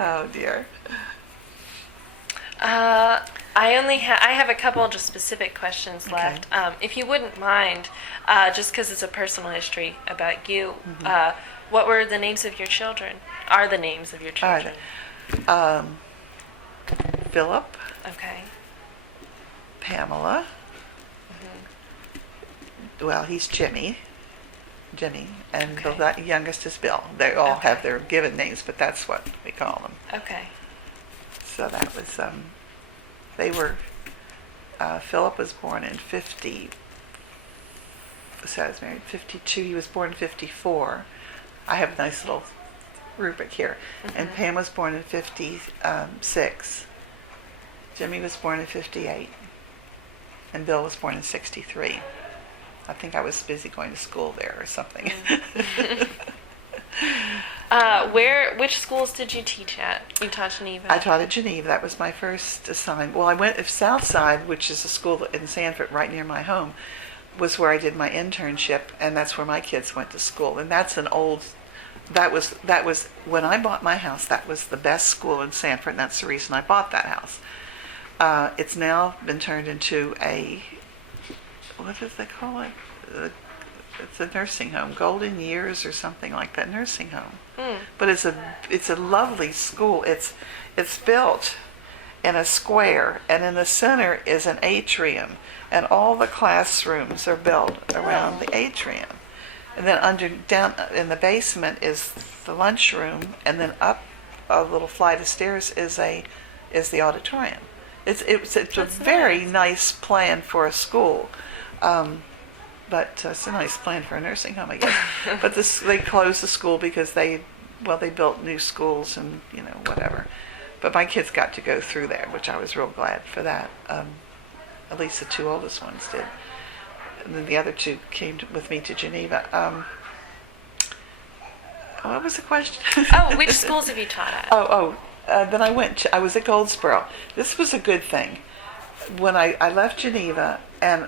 Oh dear. I have a couple just specific questions left. If you wouldn't mind, just because it's a personal history about you, what were the names of your children? Are the names of your children? Philip. Okay. Pamela. Well, he's Jimmy, and the youngest is Bill. They all have their given names, but that's what we call them. Okay. So that was, they were, Philip was born in 50, so I was married in 52, he was born in 54. I have a nice little rubric here. And Pam was born in 56. Jimmy was born in 58. And Bill was born in 63. I think I was busy going to school there or something. Which schools did you teach at? You taught Geneva? I taught at Geneva. That was my first assignment. Well, I went at Southside, which is a school in Sanford right near my home, was where I did my internship, and that's where my kids went to school. And that's an old... That was when I bought my house. That was the best school in Sanford, and that's the reason I bought that house. It's now been turned into what do they call it? It's a nursing home, Golden Years or something like that, nursing home. But it's a lovely school. It's built in a square, and in the center is an atrium, and all the classrooms are built around the atrium. And then down in the basement is the lunchroom, and then up a little flight of stairs is the auditorium. It's a very nice plan for a school, but it's a nice plan for a nursing home, I guess. But they closed the school because they built new schools and whatever. But my kids got to go through there, which I was real glad for that. At least the two oldest ones did. And then the other two came with me to Geneva. What was the question? Which schools have you taught at? Then I was at Goldsboro. This was a good thing. When I left Geneva, and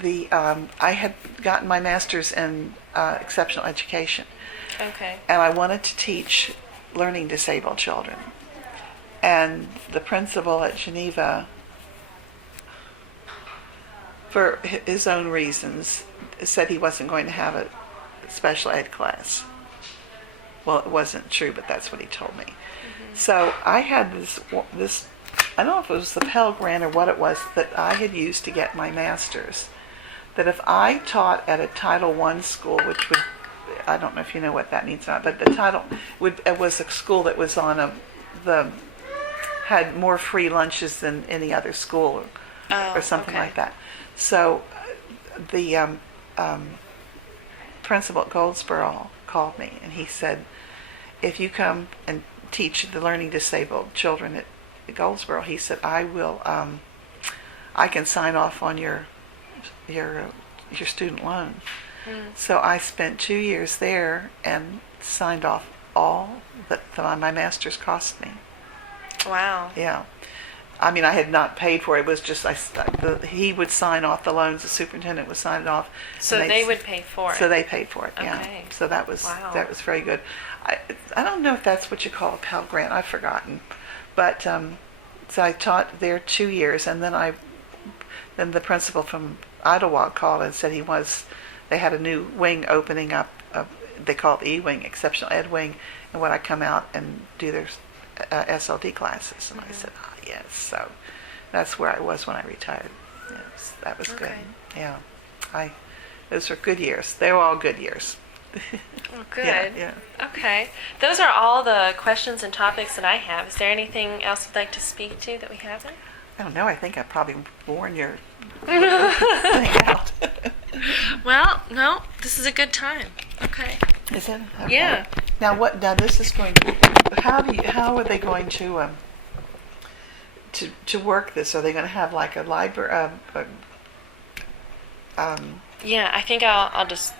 I had gotten my master's in exceptional education. Okay. And I wanted to teach learning disabled children. And the principal at Geneva, for his own reasons, said he wasn't going to have a special ed class. Well, it wasn't true, but that's what he told me. So I had this, I don't know if it was the Pell Grant or what it was, that I had used to get my master's, that if I taught at a Title I school, which would, I don't know if you know what that means or not, but it was a school that was on had more free lunches than any other school or something like that. So the principal at Goldsboro called me, and he said, if you come and teach the learning disabled children at Goldsboro, he said, I can sign off on your student loan. So I spent 2 years there and signed off all that my master's cost me. Wow. Yeah. I mean, I had not paid for it. It was just he would sign off the loans. The superintendent would sign it off. So they would pay for it. So they paid for it. Okay. Yeah. So that was very good. I don't know if that's what you call a Pell Grant. I've forgotten. But so I taught there 2 years, and then the principal from Idlewild called and said they had a new wing opening up. They call it E-wing, exceptional ed wing, and would I come out and do their SLD classes? And I said, yes. So that's where I was when I retired. Yes, that was good. Yeah, those were good years. They were all good years. Oh, good. Yeah. Okay. Those are all the questions and topics that I have. Is there anything else you'd like to speak to that we haven't? I don't know. I think I probably worn your thing out. Well, no, this is a good time. Okay. Is it? Okay. Yeah. Now what? Now this is going to. How are they going to work this? Are they going to have like a library? Yeah, I think I'll just